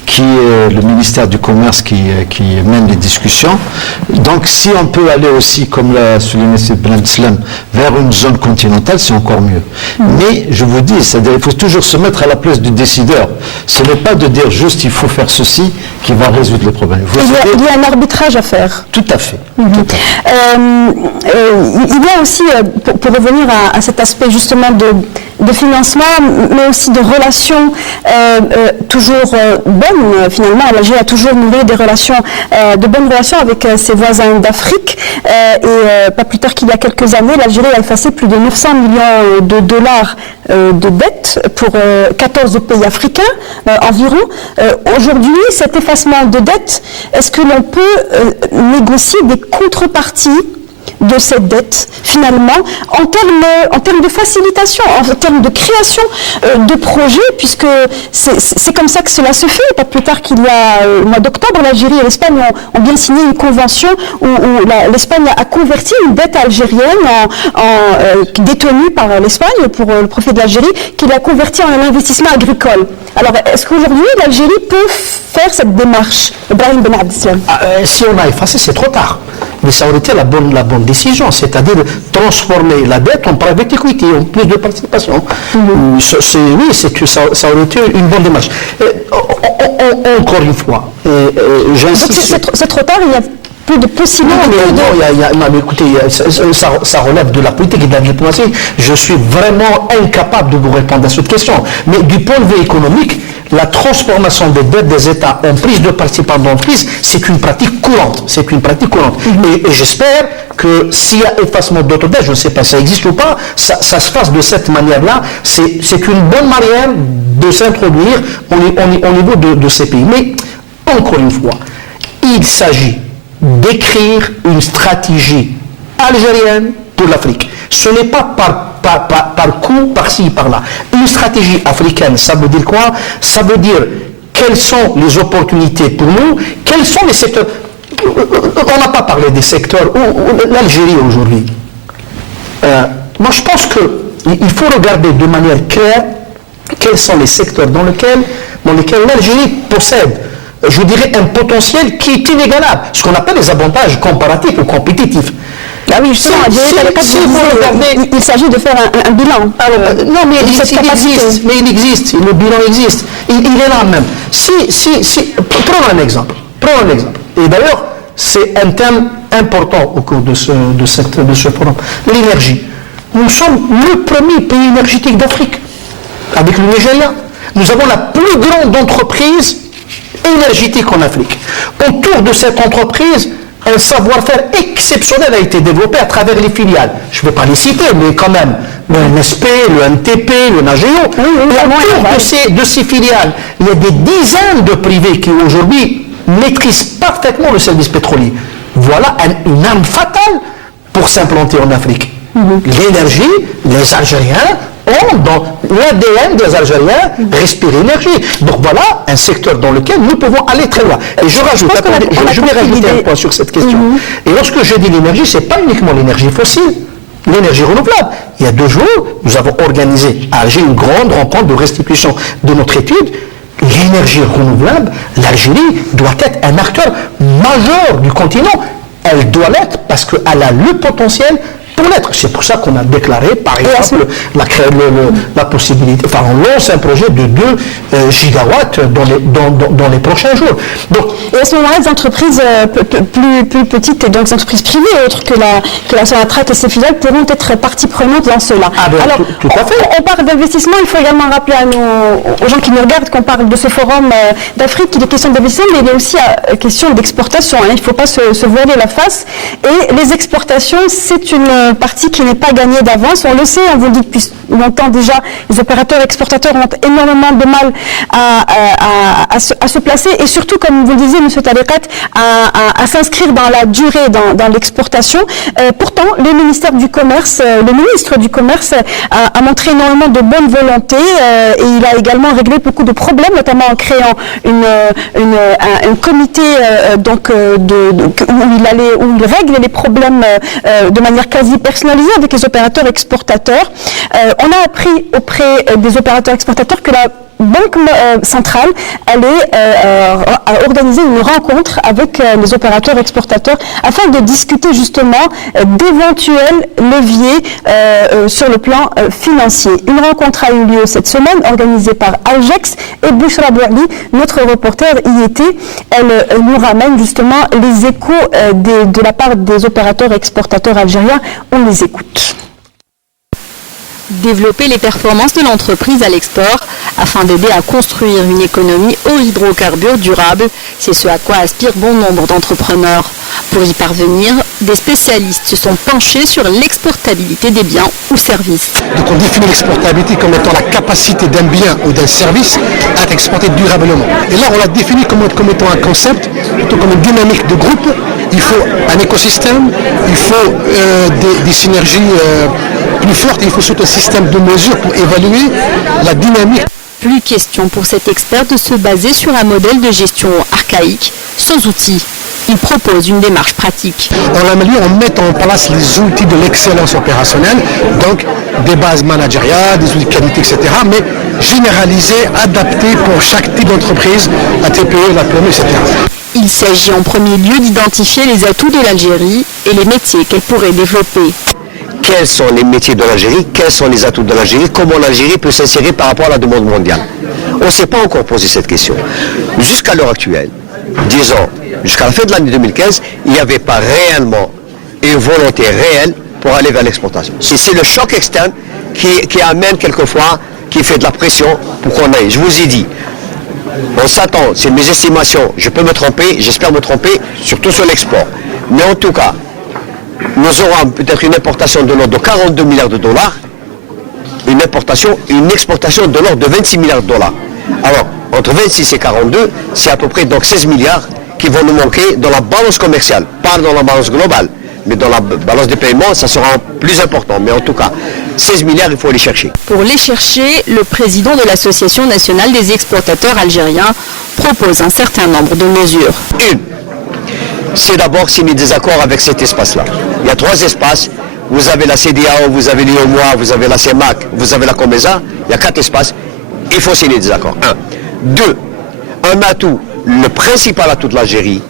qui est le ministère du Commerce qui mène les discussions. Donc, si on peut aller aussi, comme l'a souligné M. Ben Abdeslam, vers une zone continentale, c'est encore mieux. Mais, je vous dis, c'est-à-dire, il faut toujours se mettre à la place du décideur. Ce n'est pas de dire juste, il faut faire ceci, qui va résoudre le problème. Il y a un arbitrage à faire. Tout à fait. Il y a aussi, pour revenir à cet aspect justement de financement, mais aussi de relations toujours bonnes. Finalement, l'Algérie a toujours nourri de bonnes relations avec ses voisins d'Afrique. Et pas plus tard qu'il y a quelques années, l'Algérie a effacé plus de 900 millions de dollars de dettes pour 14 pays africains environ. Aujourd'hui, cet effacement de dettes, est-ce que l'on peut négocier des contreparties de cette dette, finalement, en termes de facilitation, en termes de création de projets, puisque c'est comme ça que cela se fait. Pas plus tard qu'il y a le mois d'octobre, l'Algérie et l'Espagne ont bien signé une convention où l'Espagne a converti une dette algérienne détenue par l'Espagne pour le profit de l'Algérie, qu'il a converti en un investissement agricole. Alors, est-ce qu'aujourd'hui, l'Algérie peut faire cette démarche? Brahim Ben Abdeslam. Si on a effacé, c'est trop tard. Mais ça aurait été la bonne décision, c'est-à-dire de transformer la dette en private equity, en plus de participation. Ça aurait été une bonne démarche. Encore une fois, j'insiste. Donc c'est trop tard, il y a plus de possibilités. Mais écoutez, ça relève de la politique et de la diplomatie. Je suis vraiment incapable de vous répondre à cette question. Mais du point de vue économique, la transformation des dettes des États en prise de participation d'entreprise, c'est une pratique courante. C'est une pratique courante. Et j'espère que s'il y a effacement d'autres dettes, je ne sais pas si ça existe ou pas, ça se fasse de cette manière-là. C'est une bonne manière de s'introduire au niveau de ces pays. Mais, encore une fois, il s'agit d'écrire une stratégie algérienne pour l'Afrique. Ce n'est pas par coup, par-ci, par-là. Une stratégie africaine, ça veut dire quoi? Ça veut dire quelles sont les opportunités pour nous, quels sont les secteurs. On n'a pas parlé des secteurs où l'Algérie aujourd'hui. Moi, je pense qu'il faut regarder de manière claire quels sont les secteurs dans lesquels l'Algérie possède, je dirais, un potentiel qui est inégalable, ce qu'on appelle les avantages comparatifs ou compétitifs. Ah oui, justement, il s'agit de faire un bilan. Non, mais il existe, le bilan existe, il est là même. Prenons un exemple. Et d'ailleurs, c'est un thème important au cours de ce programme. L'énergie. Nous sommes le premier pays énergétique d'Afrique, avec le Nigeria. Nous avons la plus grande entreprise énergétique en Afrique. Autour de cette entreprise, un savoir-faire exceptionnel a été développé à travers les filiales. Je ne vais pas les citer, mais quand même, le NSP, le NTP, le NAGEO. Et autour de ces filiales, il y a des dizaines de privés qui aujourd'hui maîtrisent parfaitement le service pétrolier. Voilà une arme fatale pour s'implanter en Afrique. L'énergie, les Algériens ont dans l'ADN des Algériens respiré l'énergie. Donc voilà un secteur dans lequel nous pouvons aller très loin. Et je rajoute, je vais rajouter un point sur cette question. Et lorsque je dis l'énergie, ce n'est pas uniquement l'énergie fossile, l'énergie renouvelable. Il y a 2 jours, nous avons organisé à Alger une grande rencontre de restitution de notre étude. L'énergie renouvelable, l'Algérie doit être un acteur majeur du continent. Elle doit l'être parce qu'elle a le potentiel pour l'être. C'est pour ça qu'on a déclaré, par exemple, la possibilité, enfin on lance un projet de 2 gigawatts dans les prochains jours. Donc, et à ce moment-là, des entreprises plus petites, et donc des entreprises privées autres que la Sonatrach et ses filiales pourront être partie prenante dans cela. Alors, tout à fait. On parle d'investissement, il faut également rappeler aux gens qui nous regardent qu'on parle de ce forum d'Afrique, il est question d'investissement, mais il est aussi question d'exportation. Il ne faut pas se voiler la face. Et les exportations, c'est une partie qui n'est pas gagnée d'avance. On le sait, on vous le dit depuis longtemps déjà, les opérateurs exportateurs ont énormément de mal à se placer et surtout, comme vous le disiez, M. Tarikat, à s'inscrire dans la durée, dans l'exportation. Pourtant, le ministère du Commerce, le ministre du Commerce a montré énormément de bonne volonté et il a également réglé beaucoup de problèmes, notamment en créant un comité où il règle les problèmes de manière quasi personnalisée avec les opérateurs exportateurs. On a appris auprès des opérateurs exportateurs que la Banque centrale allait organiser une rencontre avec les opérateurs exportateurs afin de discuter justement d'éventuels leviers sur le plan financier. Une rencontre a eu lieu cette semaine organisée par Algex et Bouchra Bouali, notre reporter y était. Elle nous ramène justement les échos de la part des opérateurs exportateurs algériens. On les écoute. Développer les performances de l'entreprise à l'export afin d'aider à construire une économie aux hydrocarbures durables, c'est ce à quoi aspirent bon nombre d'entrepreneurs. Pour y parvenir, des spécialistes se sont penchés sur l'exportabilité des biens ou services. Donc on définit l'exportabilité comme étant la capacité d'un bien ou d'un service à être exporté durablement. Et là on l'a défini comme étant un concept, plutôt comme une dynamique de groupe. Il faut un écosystème, il faut des synergies plus fortes, il faut surtout un système de mesure pour évaluer la dynamique. Plus question pour cet expert de se baser sur un modèle de gestion archaïque, sans outils. Il propose une démarche pratique. Dans la mesure, on met en place les outils de l'excellence opérationnelle, donc des bases managériales, des outils de qualité, etc., mais généralisés, adaptés pour chaque type d'entreprise, la TPE, la PME, etc. Il s'agit en premier lieu d'identifier les atouts de l'Algérie et les métiers qu'elle pourrait développer. Quels sont les métiers de l'Algérie? Quels sont les atouts de l'Algérie? Comment l'Algérie peut s'insérer par rapport à la demande mondiale? On ne s'est pas encore posé cette question. Jusqu'à l'heure actuelle, disons, jusqu'à la fin de l'année 2015, il n'y avait pas réellement une volonté réelle pour aller vers l'exportation. C'est le choc externe qui amène quelquefois, qui fait de la pression pour qu'on aille. Je vous ai dit, on s'attend, c'est mes estimations, je peux me tromper, j'espère me tromper, surtout sur l'export. Mais en tout cas, nous aurons peut-être une importation de l'ordre de 42 milliards de dollars, une exportation de l'ordre de 26 milliards de dollars. Alors, entre 26 et 42, c'est à peu près donc 16 milliards qui vont nous manquer dans la balance commerciale, pas dans la balance globale, mais dans la balance des paiements, ça sera plus important. Mais en tout cas, 16 milliards, il faut les chercher. Pour les chercher, le président de l'Association nationale des exportateurs algériens propose un certain nombre de mesures. C'est d'abord signer des accords avec cet espace-là. Il y a 3 espaces. Vous avez la CEDEAO, vous avez l'UEMOA, vous avez la CEMAC, vous avez la COMESA. Il y a 4 espaces. Il faut signer des accords. 1. 2. Un atout, le principal atout de l'Algérie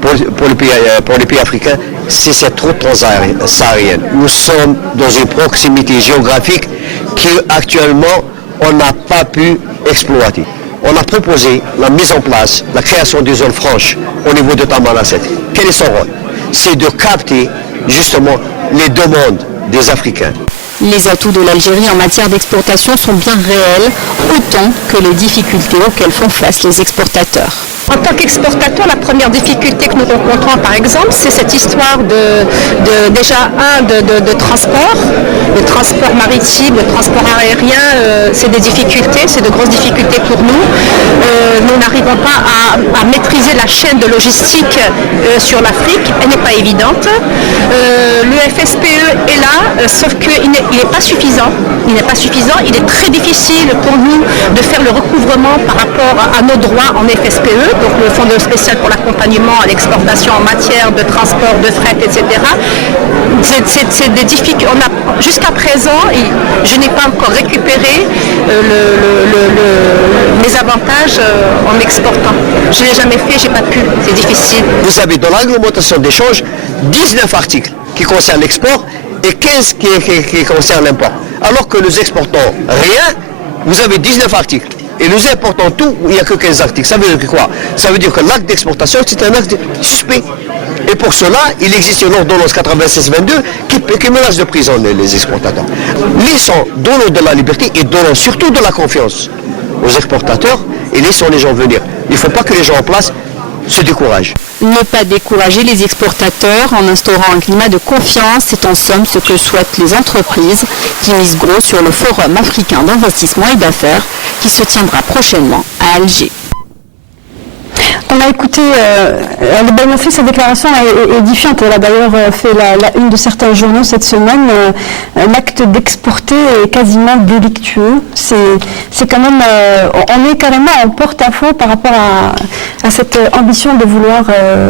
pour les pays africains, c'est cette route transsaharienne. Nous sommes dans une proximité géographique qu'actuellement, on n'a pas pu exploiter. On a proposé la mise en place, la création des zones franches au niveau de Tamanrasset. Quel est son rôle? C'est de capter justement les demandes des Africains. Les atouts de l'Algérie en matière d'exportation sont bien réels, autant que les difficultés auxquelles font face les exportateurs. En tant qu'exportateur, la première difficulté que nous rencontrons, par exemple, c'est cette histoire de transport, le transport maritime, le transport aérien, c'est des difficultés, c'est de grosses difficultés pour nous. nous n'arrivons pas à maîtriser la chaîne de logistique sur l'Afrique. Elle n'est pas évidente. Le FSPE est là, sauf qu'il n'est pas suffisant. Il n'est pas suffisant. Il est très difficile pour nous de faire le recouvrement par rapport à nos droits en FSPE, donc le Fonds spécial pour l'accompagnement à l'exportation en matière de transport, de fret, etc. C'est des difficultés. Jusqu'à présent, je n'ai pas encore récupéré mes avantages en exportant. Je ne l'ai jamais fait, j'ai pas pu. C'est difficile. Vous avez dans la réglementation d'échange 19 articles qui concernent l'export et 15 qui concernent l'import. Alors que nous exportons rien, vous avez 19 articles. Et nous importons tout, il n'y a que 15 articles. Ça veut dire quoi? Ça veut dire que l'acte d'exportation, c'est un acte suspect. Et pour cela, il existe une ordonnance 96-22 qui menace de prison les exportateurs. Laissons, donnons de la liberté et donnons surtout de la confiance aux exportateurs et laissons les gens venir. Il ne faut pas que les gens en place se découragent. Ne pas décourager les exportateurs en instaurant un climat de confiance, c'est en somme ce que souhaitent les entreprises qui misent gros sur le Forum africain d'investissement et d'affaires qui se tiendra prochainement à Alger. On a écouté, le Ben Moffi, sa déclaration est édifiante. Elle a d'ailleurs fait la une de certains journaux cette semaine. L'acte d'exporter est quasiment délictueux. C'est quand même, on est carrément en porte-à-faux par rapport à cette ambition de vouloir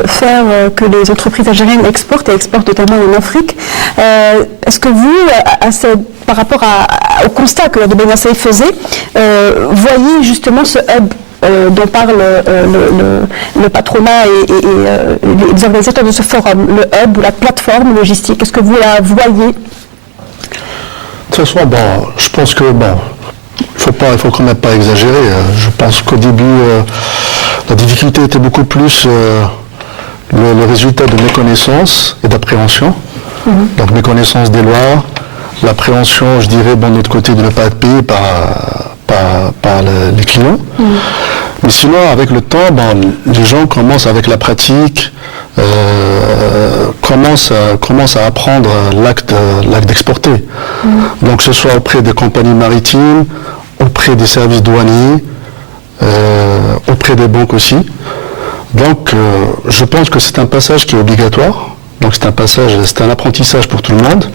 faire que les entreprises algériennes exportent et exportent notamment en Afrique. Est-ce que vous, par rapport au constat que le Ben Moffi faisait, voyez justement ce hub dont parle le patronat et les organisateurs de ce forum, le hub, la plateforme logistique? Est-ce que vous la voyez? De toute façon, je pense que il faut quand même pas exagérer. Je pense qu'au début, la difficulté était beaucoup plus le résultat de méconnaissance et d'appréhension. Donc méconnaissance des lois, l'appréhension, je dirais, de notre côté, de ne pas être payé par les clients. Mais sinon, avec le temps, les gens commencent avec la pratique, commencent à apprendre l'acte d'exporter. Donc que ce soit auprès des compagnies maritimes, auprès des services douaniers, auprès des banques aussi. Donc je pense que c'est un passage qui est obligatoire. Donc c'est un apprentissage pour tout le monde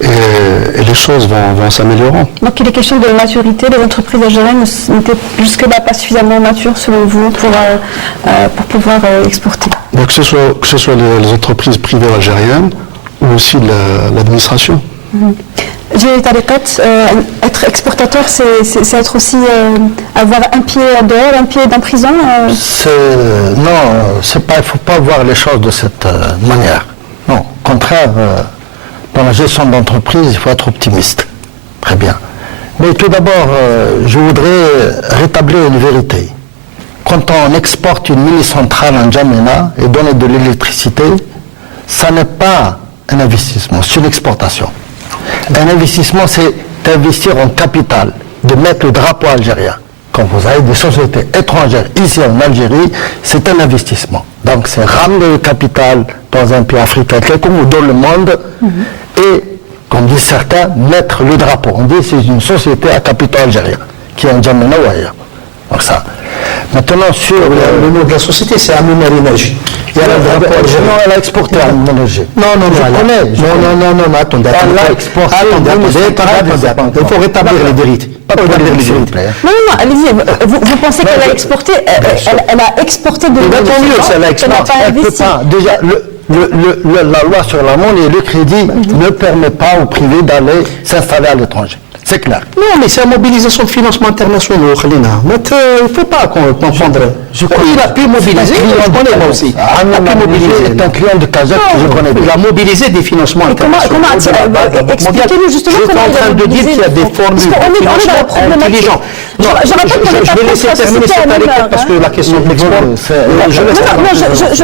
et les choses vont s'améliorer. Donc il est question de maturité. Les entreprises algériennes n'étaient jusque-là pas suffisamment matures selon vous pour pouvoir exporter. Donc que ce soit les entreprises privées algériennes ou aussi l'administration. J'ai Tariqat, être exportateur, c'est être aussi avoir un pied dehors, un pied en prison. Non, il ne faut pas voir les choses de cette manière. Non, au contraire, dans la gestion d'entreprise, il faut être optimiste. Très bien. Mais tout d'abord, je voudrais rétablir une vérité. Quand on exporte une mini-centrale en N'Djamena et donner de l'électricité, ça n'est pas un investissement, c'est une exportation. Un investissement, c'est d'investir en capital, de mettre le drapeau algérien. Quand vous avez des sociétés étrangères ici en Algérie, c'est un investissement. Donc c'est ramener le capital dans un pays africain, quelconque ou dans le monde, et, comme disent certains, mettre le drapeau. On dit que c'est une société à capital algérien, qui est en N'Djamena ou ailleurs. Donc ça. Maintenant, sur le nom de la société, c'est Amouna Énergie. Il y a le drapeau algérien. Non, elle a exporté à Amouna Énergie. Non, je connais. Non, attendez. Elle a exporté. Attendez. Il faut rétablir les vérités. Non, allez-y. Vous pensez qu'elle a exporté? Elle a exporté de l'énergie. Elle a exporté. Elle ne peut pas. Déjà, la loi sur la monnaie et le crédit ne permet pas aux privés d'aller s'installer à l'étranger. C'est clair. Non, mais c'est la mobilisation de financement international, Khalina. Mais il ne faut pas confondre. Il a pu mobiliser, je connais moi aussi. Il a pu mobiliser, c'est un client de Kazakh que je connais. Il a mobilisé des financements internationaux. Expliquez-nous justement comment il a mobilisé. Je suis en train de dire qu'il y a des formules de financement intelligents. Je vais laisser terminer cette anecdote parce que la question de l'export,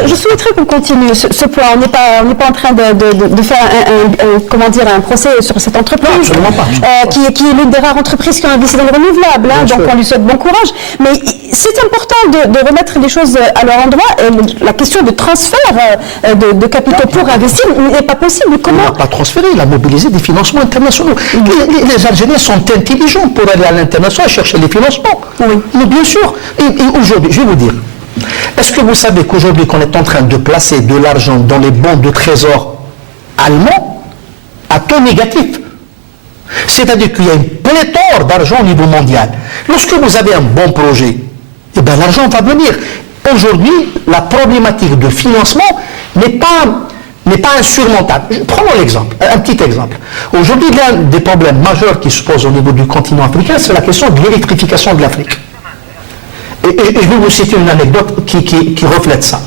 je souhaiterais qu'on continue ce point. On n'est pas en train de faire un procès sur cette entreprise qui est qui est l'une des rares entreprises qui ont investi dans le renouvelable, hein, donc on lui souhaite bon courage. Mais c'est important de remettre les choses à leur endroit. La question de transfert de capitaux pour investir n'est pas possible. Comment... Il n'a pas transféré, il a mobilisé des financements internationaux. Les Algériens sont intelligents pour aller à l'international chercher les financements. Oui. Mais bien sûr. Et aujourd'hui, je vais vous dire, est-ce que vous savez qu'aujourd'hui, qu'on est en train de placer de l'argent dans les bons de trésor allemands à taux négatif? C'est-à-dire qu'il y a une pléthore d'argent au niveau mondial. Lorsque vous avez un bon projet, eh bien l'argent va venir. Aujourd'hui, la problématique de financement n'est pas insurmontable. Prenons l'exemple, un petit exemple. Aujourd'hui, l'un des problèmes majeurs qui se posent au niveau du continent africain, c'est la question de l'électrification de l'Afrique. Et je vais vous citer une anecdote qui reflète ça.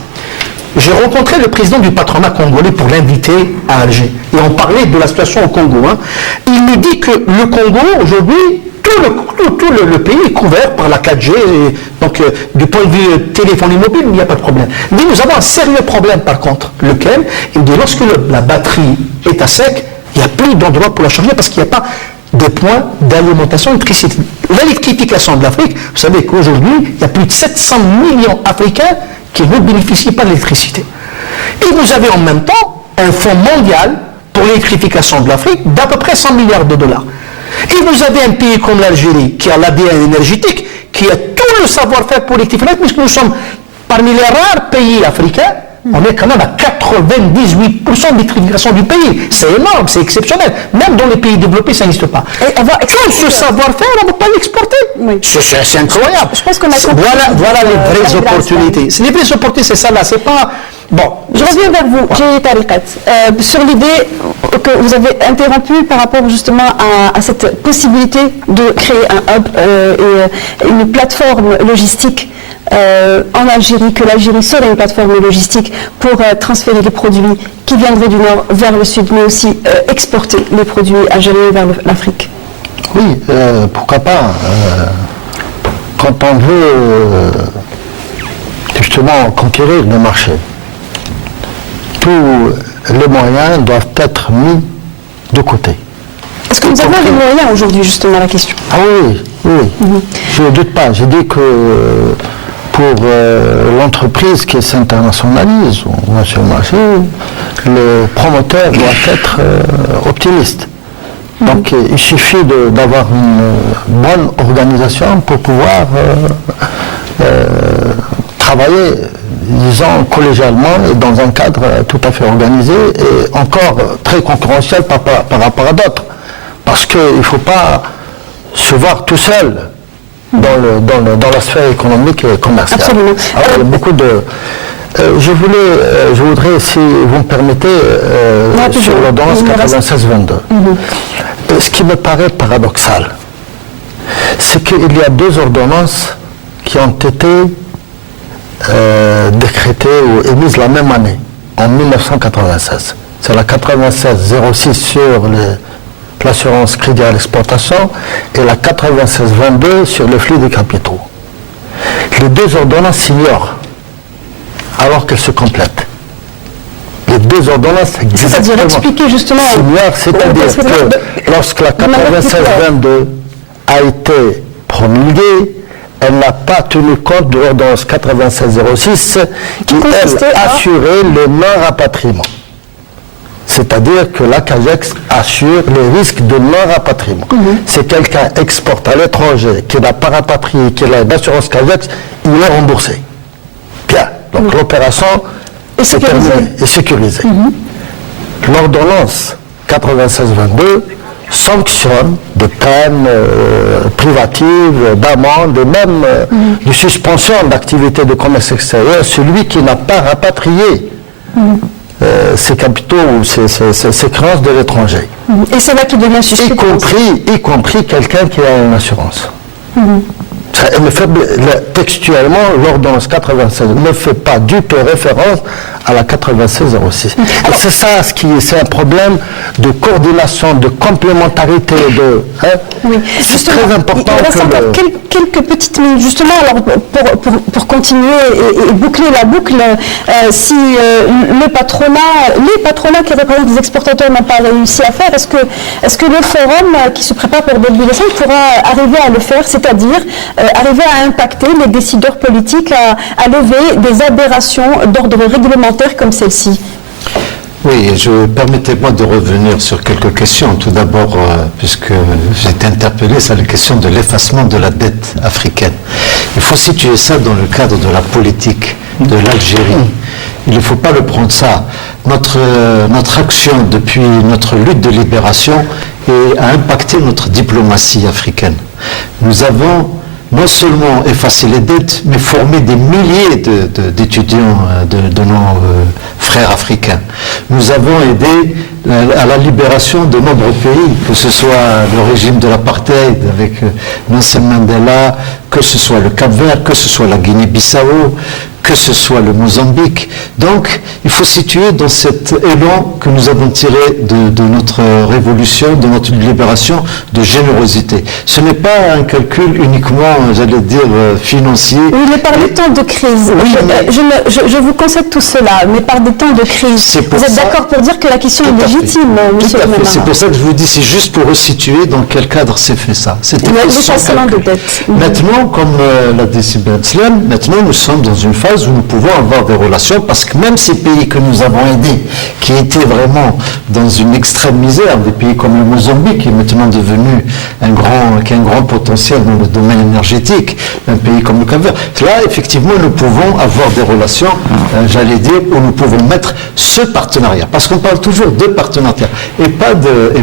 J'ai rencontré le président du patronat congolais pour l'inviter à Alger. Et on parlait de la situation au Congo. Hein. Il me dit que le Congo, aujourd'hui, tout le pays est couvert par la 4G. Et donc, du point de vue téléphonie mobile, il n'y a pas de problème. Mais nous avons un sérieux problème, par contre. Lequel? Il me dit, lorsque la batterie est à sec, il n'y a plus d'endroit pour la charger parce qu'il n'y a pas de points d'alimentation électricité. L'électrification de l'Afrique, vous savez qu'aujourd'hui, il y a plus de 700 millions d'Africains qui ne bénéficient pas de l'électricité. Et vous avez en même temps un fonds mondial pour l'électrification de l'Afrique d'à peu près 100 milliards de dollars. Et vous avez un pays comme l'Algérie qui a l'ADN énergétique, qui a tout le savoir-faire pour l'électrifier, puisque nous sommes parmi les rares pays africains, on est quand même à 98% d'électrification du pays. C'est énorme, c'est exceptionnel. Même dans les pays développés, ça n'existe pas. Tout ce savoir-faire, on ne peut pas l'exporter. Oui. C'est incroyable. Je pense qu'on a voilà les vraies opportunités. Les vraies opportunités, c'est ça là. C'est pas... Bon. Je reviens vers vous, Djeri Tarikat, sur l'idée que vous avez interrompue par rapport justement à cette possibilité de créer un hub et une plateforme logistique en Algérie, que l'Algérie serait une plateforme logistique pour transférer les produits qui viendraient du nord vers le sud, mais aussi exporter les produits algériens vers l'Afrique. Oui, pourquoi pas. Quand on veut justement conquérir le marché, tous les moyens doivent être mis de côté. Est-ce que nous avons les moyens aujourd'hui, justement, la question? Ah oui. Je ne doute pas. J'ai dit que pour l'entreprise qui s'internationalise sur le marché, le promoteur doit être optimiste. Donc il suffit d'avoir une bonne organisation pour pouvoir travailler, disons, collégialement et dans un cadre tout à fait organisé et encore très concurrentiel par rapport à d'autres. Parce qu'il ne faut pas se voir tout seul dans la sphère économique et commerciale. Absolument. Alors, il y a beaucoup de... je voudrais, si vous me permettez, sur l'ordonnance 96-22. Ce qui me paraît paradoxal, c'est qu'il y a deux ordonnances qui ont été décrétées ou émises la même année, en 1996. C'est la 96-06 sur l'assurance crédit à l'exportation et la 96-22 sur le flux des capitaux. Les deux ordonnances s'ignorent alors qu'elles se complètent. Les deux ordonnances c'est-à-dire expliquer justement s'ignorent, c'est-à-dire que lorsque la 96-22 a été promulguée, elle n'a pas tenu compte de l'ordonnance 96-06 qui, elle, assurait le non-rapatriement. C'est-à-dire que la CAGEX assure les risques de non-rapatriement. Si quelqu'un exporte à l'étranger, qui n'a pas rapatrié, qui a l'assurance CAGEX, il est remboursé. Bien, donc l'opération est terminée et sécurisée. L'ordonnance 96-22 sanctionne des peines privatives, d'amende et même de suspension d'activité de commerce extérieur celui qui n'a pas rapatrié ses capitaux ou ses créances de l'étranger. Et c'est là qu'il devient susceptible. Y compris quelqu'un qui a une assurance. Textuellement, l'ordonnance 96 ne fait pas du tout référence à la 9606. C'est ça c'est un problème de coordination, de complémentarité, Oui, c'est très important. Il reste encore quelques petites minutes. Justement, alors pour continuer et boucler la boucle, si les patronats qui représentent les exportateurs n'ont pas réussi à faire, est-ce que le forum qui se prépare pour début décembre pourra arriver à le faire, c'est-à-dire arriver à impacter les décideurs politiques à lever des aberrations d'ordre réglementaire comme celle-ci? Oui, permettez-moi de revenir sur quelques questions. Tout d'abord, puisque j'ai été interpellé sur la question de l'effacement de la dette africaine. Il faut situer ça dans le cadre de la politique de l'Algérie. Il ne faut pas le prendre ça. Notre action depuis notre lutte de libération a impacté notre diplomatie africaine. Nous avons non seulement effacé les dettes, mais formé des milliers d'étudiants de nos frères africains. Nous avons aidé à la libération de nombreux pays, que ce soit le régime de l'apartheid avec Nelson Mandela, que ce soit le Cap-Vert, que ce soit la Guinée-Bissau, que ce soit le Mozambique. Donc, il faut situer dans cet élan que nous avons tiré de notre révolution, de notre libération, de générosité. Ce n'est pas un calcul uniquement, j'allais dire, financier. Oui, mais par des temps de crise. Oui, je vous concède tout cela, mais par des temps de crise. Vous êtes d'accord pour dire que la question est légitime, monsieur le C'est pour ça que je vous dis, c'est juste pour resituer dans quel cadre s'est fait ça. C'était de dette. Maintenant, comme l'a dit Ben Slam, maintenant nous sommes dans une phase où nous pouvons avoir des relations, parce que même ces pays que nous avons aidés, qui étaient vraiment dans une extrême misère, des pays comme le Mozambique, qui est maintenant devenu qui a un grand potentiel dans le domaine énergétique, un pays comme le Cap-Vert, là, effectivement, nous pouvons avoir des relations, j'allais dire, où nous pouvons mettre ce partenariat, parce qu'on parle toujours de partenariat, et pas de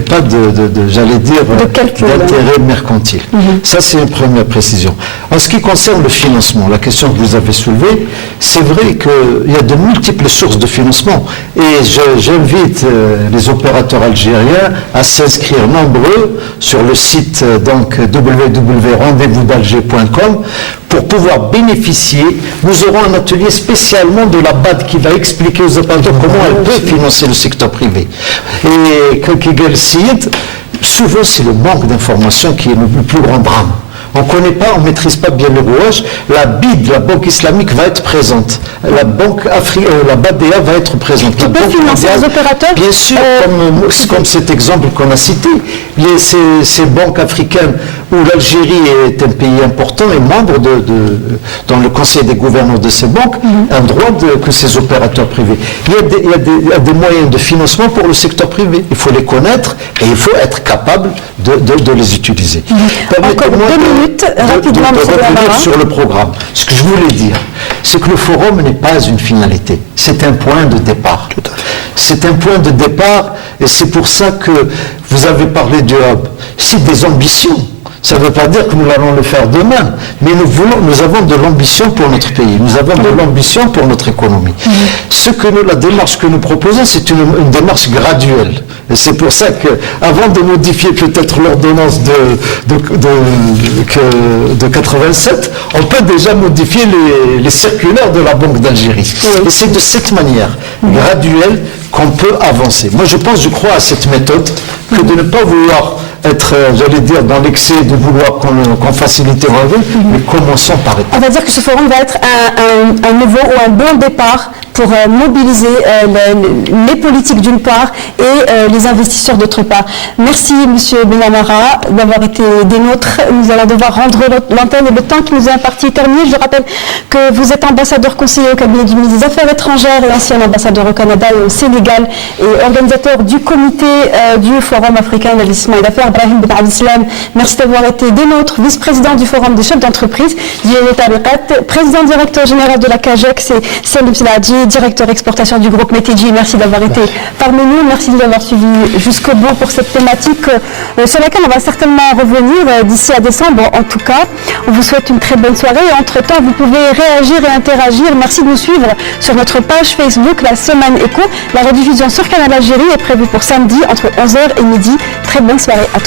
j'allais dire, d'intérêt mercantile. Ça, c'est une première précision. En ce qui concerne le financement, la question que vous avez soulevée, c'est vrai qu'il y a de multiples sources de financement, et j'invite les opérateurs algériens à s'inscrire nombreux sur le site www.rendezvousdalger.com pour pouvoir bénéficier. Nous aurons un atelier spécialement de la BAD qui va expliquer aux opérateurs comment elle peut financer le secteur privé. Et souvent c'est le manque d'information qui est le plus grand drame. On ne connaît pas, on ne maîtrise pas bien le rouage. La BID, la Banque islamique, va être présente. La BADEA va être présente. Qui peut financer les opérateurs? Bien sûr, comme cet exemple qu'on a cité. Ces banques africaines où l'Algérie est un pays important et membre dans le conseil des gouverneurs de ces banques, un droit que ces opérateurs privés. Il y a des moyens de financement pour le secteur privé. Il faut les connaître et il faut être capable de les utiliser. Encore 2 minutes. Rapidement, de revenir sur le programme. Ce que je voulais dire, c'est que le forum n'est pas une finalité, c'est un point de départ. C'est un point de départ, et c'est pour ça que vous avez parlé du hub. C'est des ambitions. Ça ne veut pas dire que nous allons le faire demain, mais nous avons de l'ambition pour notre pays, nous avons de l'ambition pour notre économie. La démarche que nous proposons, c'est une démarche graduelle. Et c'est pour ça qu'avant de modifier peut-être l'ordonnance de 87, on peut déjà modifier les circulaires de la Banque d'Algérie. Et c'est de cette manière graduelle qu'on peut avancer. Moi, je crois à cette méthode que de ne pas vouloir être, j'allais dire, dans l'excès de vouloir qu'on facilite la vie, mais commençons par étapes. On va dire que ce forum va être un nouveau ou un bon départ pour mobiliser les politiques d'une part et les investisseurs d'autre part. Merci Monsieur Benamara d'avoir été des nôtres. Nous allons devoir rendre l'antenne et le temps qui nous est imparti est terminé. Je rappelle que vous êtes ambassadeur conseiller au cabinet du ministre des Affaires étrangères et ancien ambassadeur au Canada et au Sénégal et organisateur du comité du Forum africain d'investissement et d'affaires. Brahim Ben Abdeslam, merci d'avoir été des nôtres, vice-président du Forum des chefs d'entreprise, président directeur général de la CAGEC, c'est Salim Siladji, directeur exportation du groupe Metidji. Merci d'avoir été parmi nous, merci de l'avoir suivi jusqu'au bout pour cette thématique sur laquelle on va certainement revenir d'ici à décembre. En tout cas, on vous souhaite une très bonne soirée et entre-temps, vous pouvez réagir et interagir. Merci de nous suivre sur notre page Facebook, la Semaine Éco. La rediffusion sur Canal Algérie est prévue pour samedi entre 11h et midi. Très bonne soirée à tous.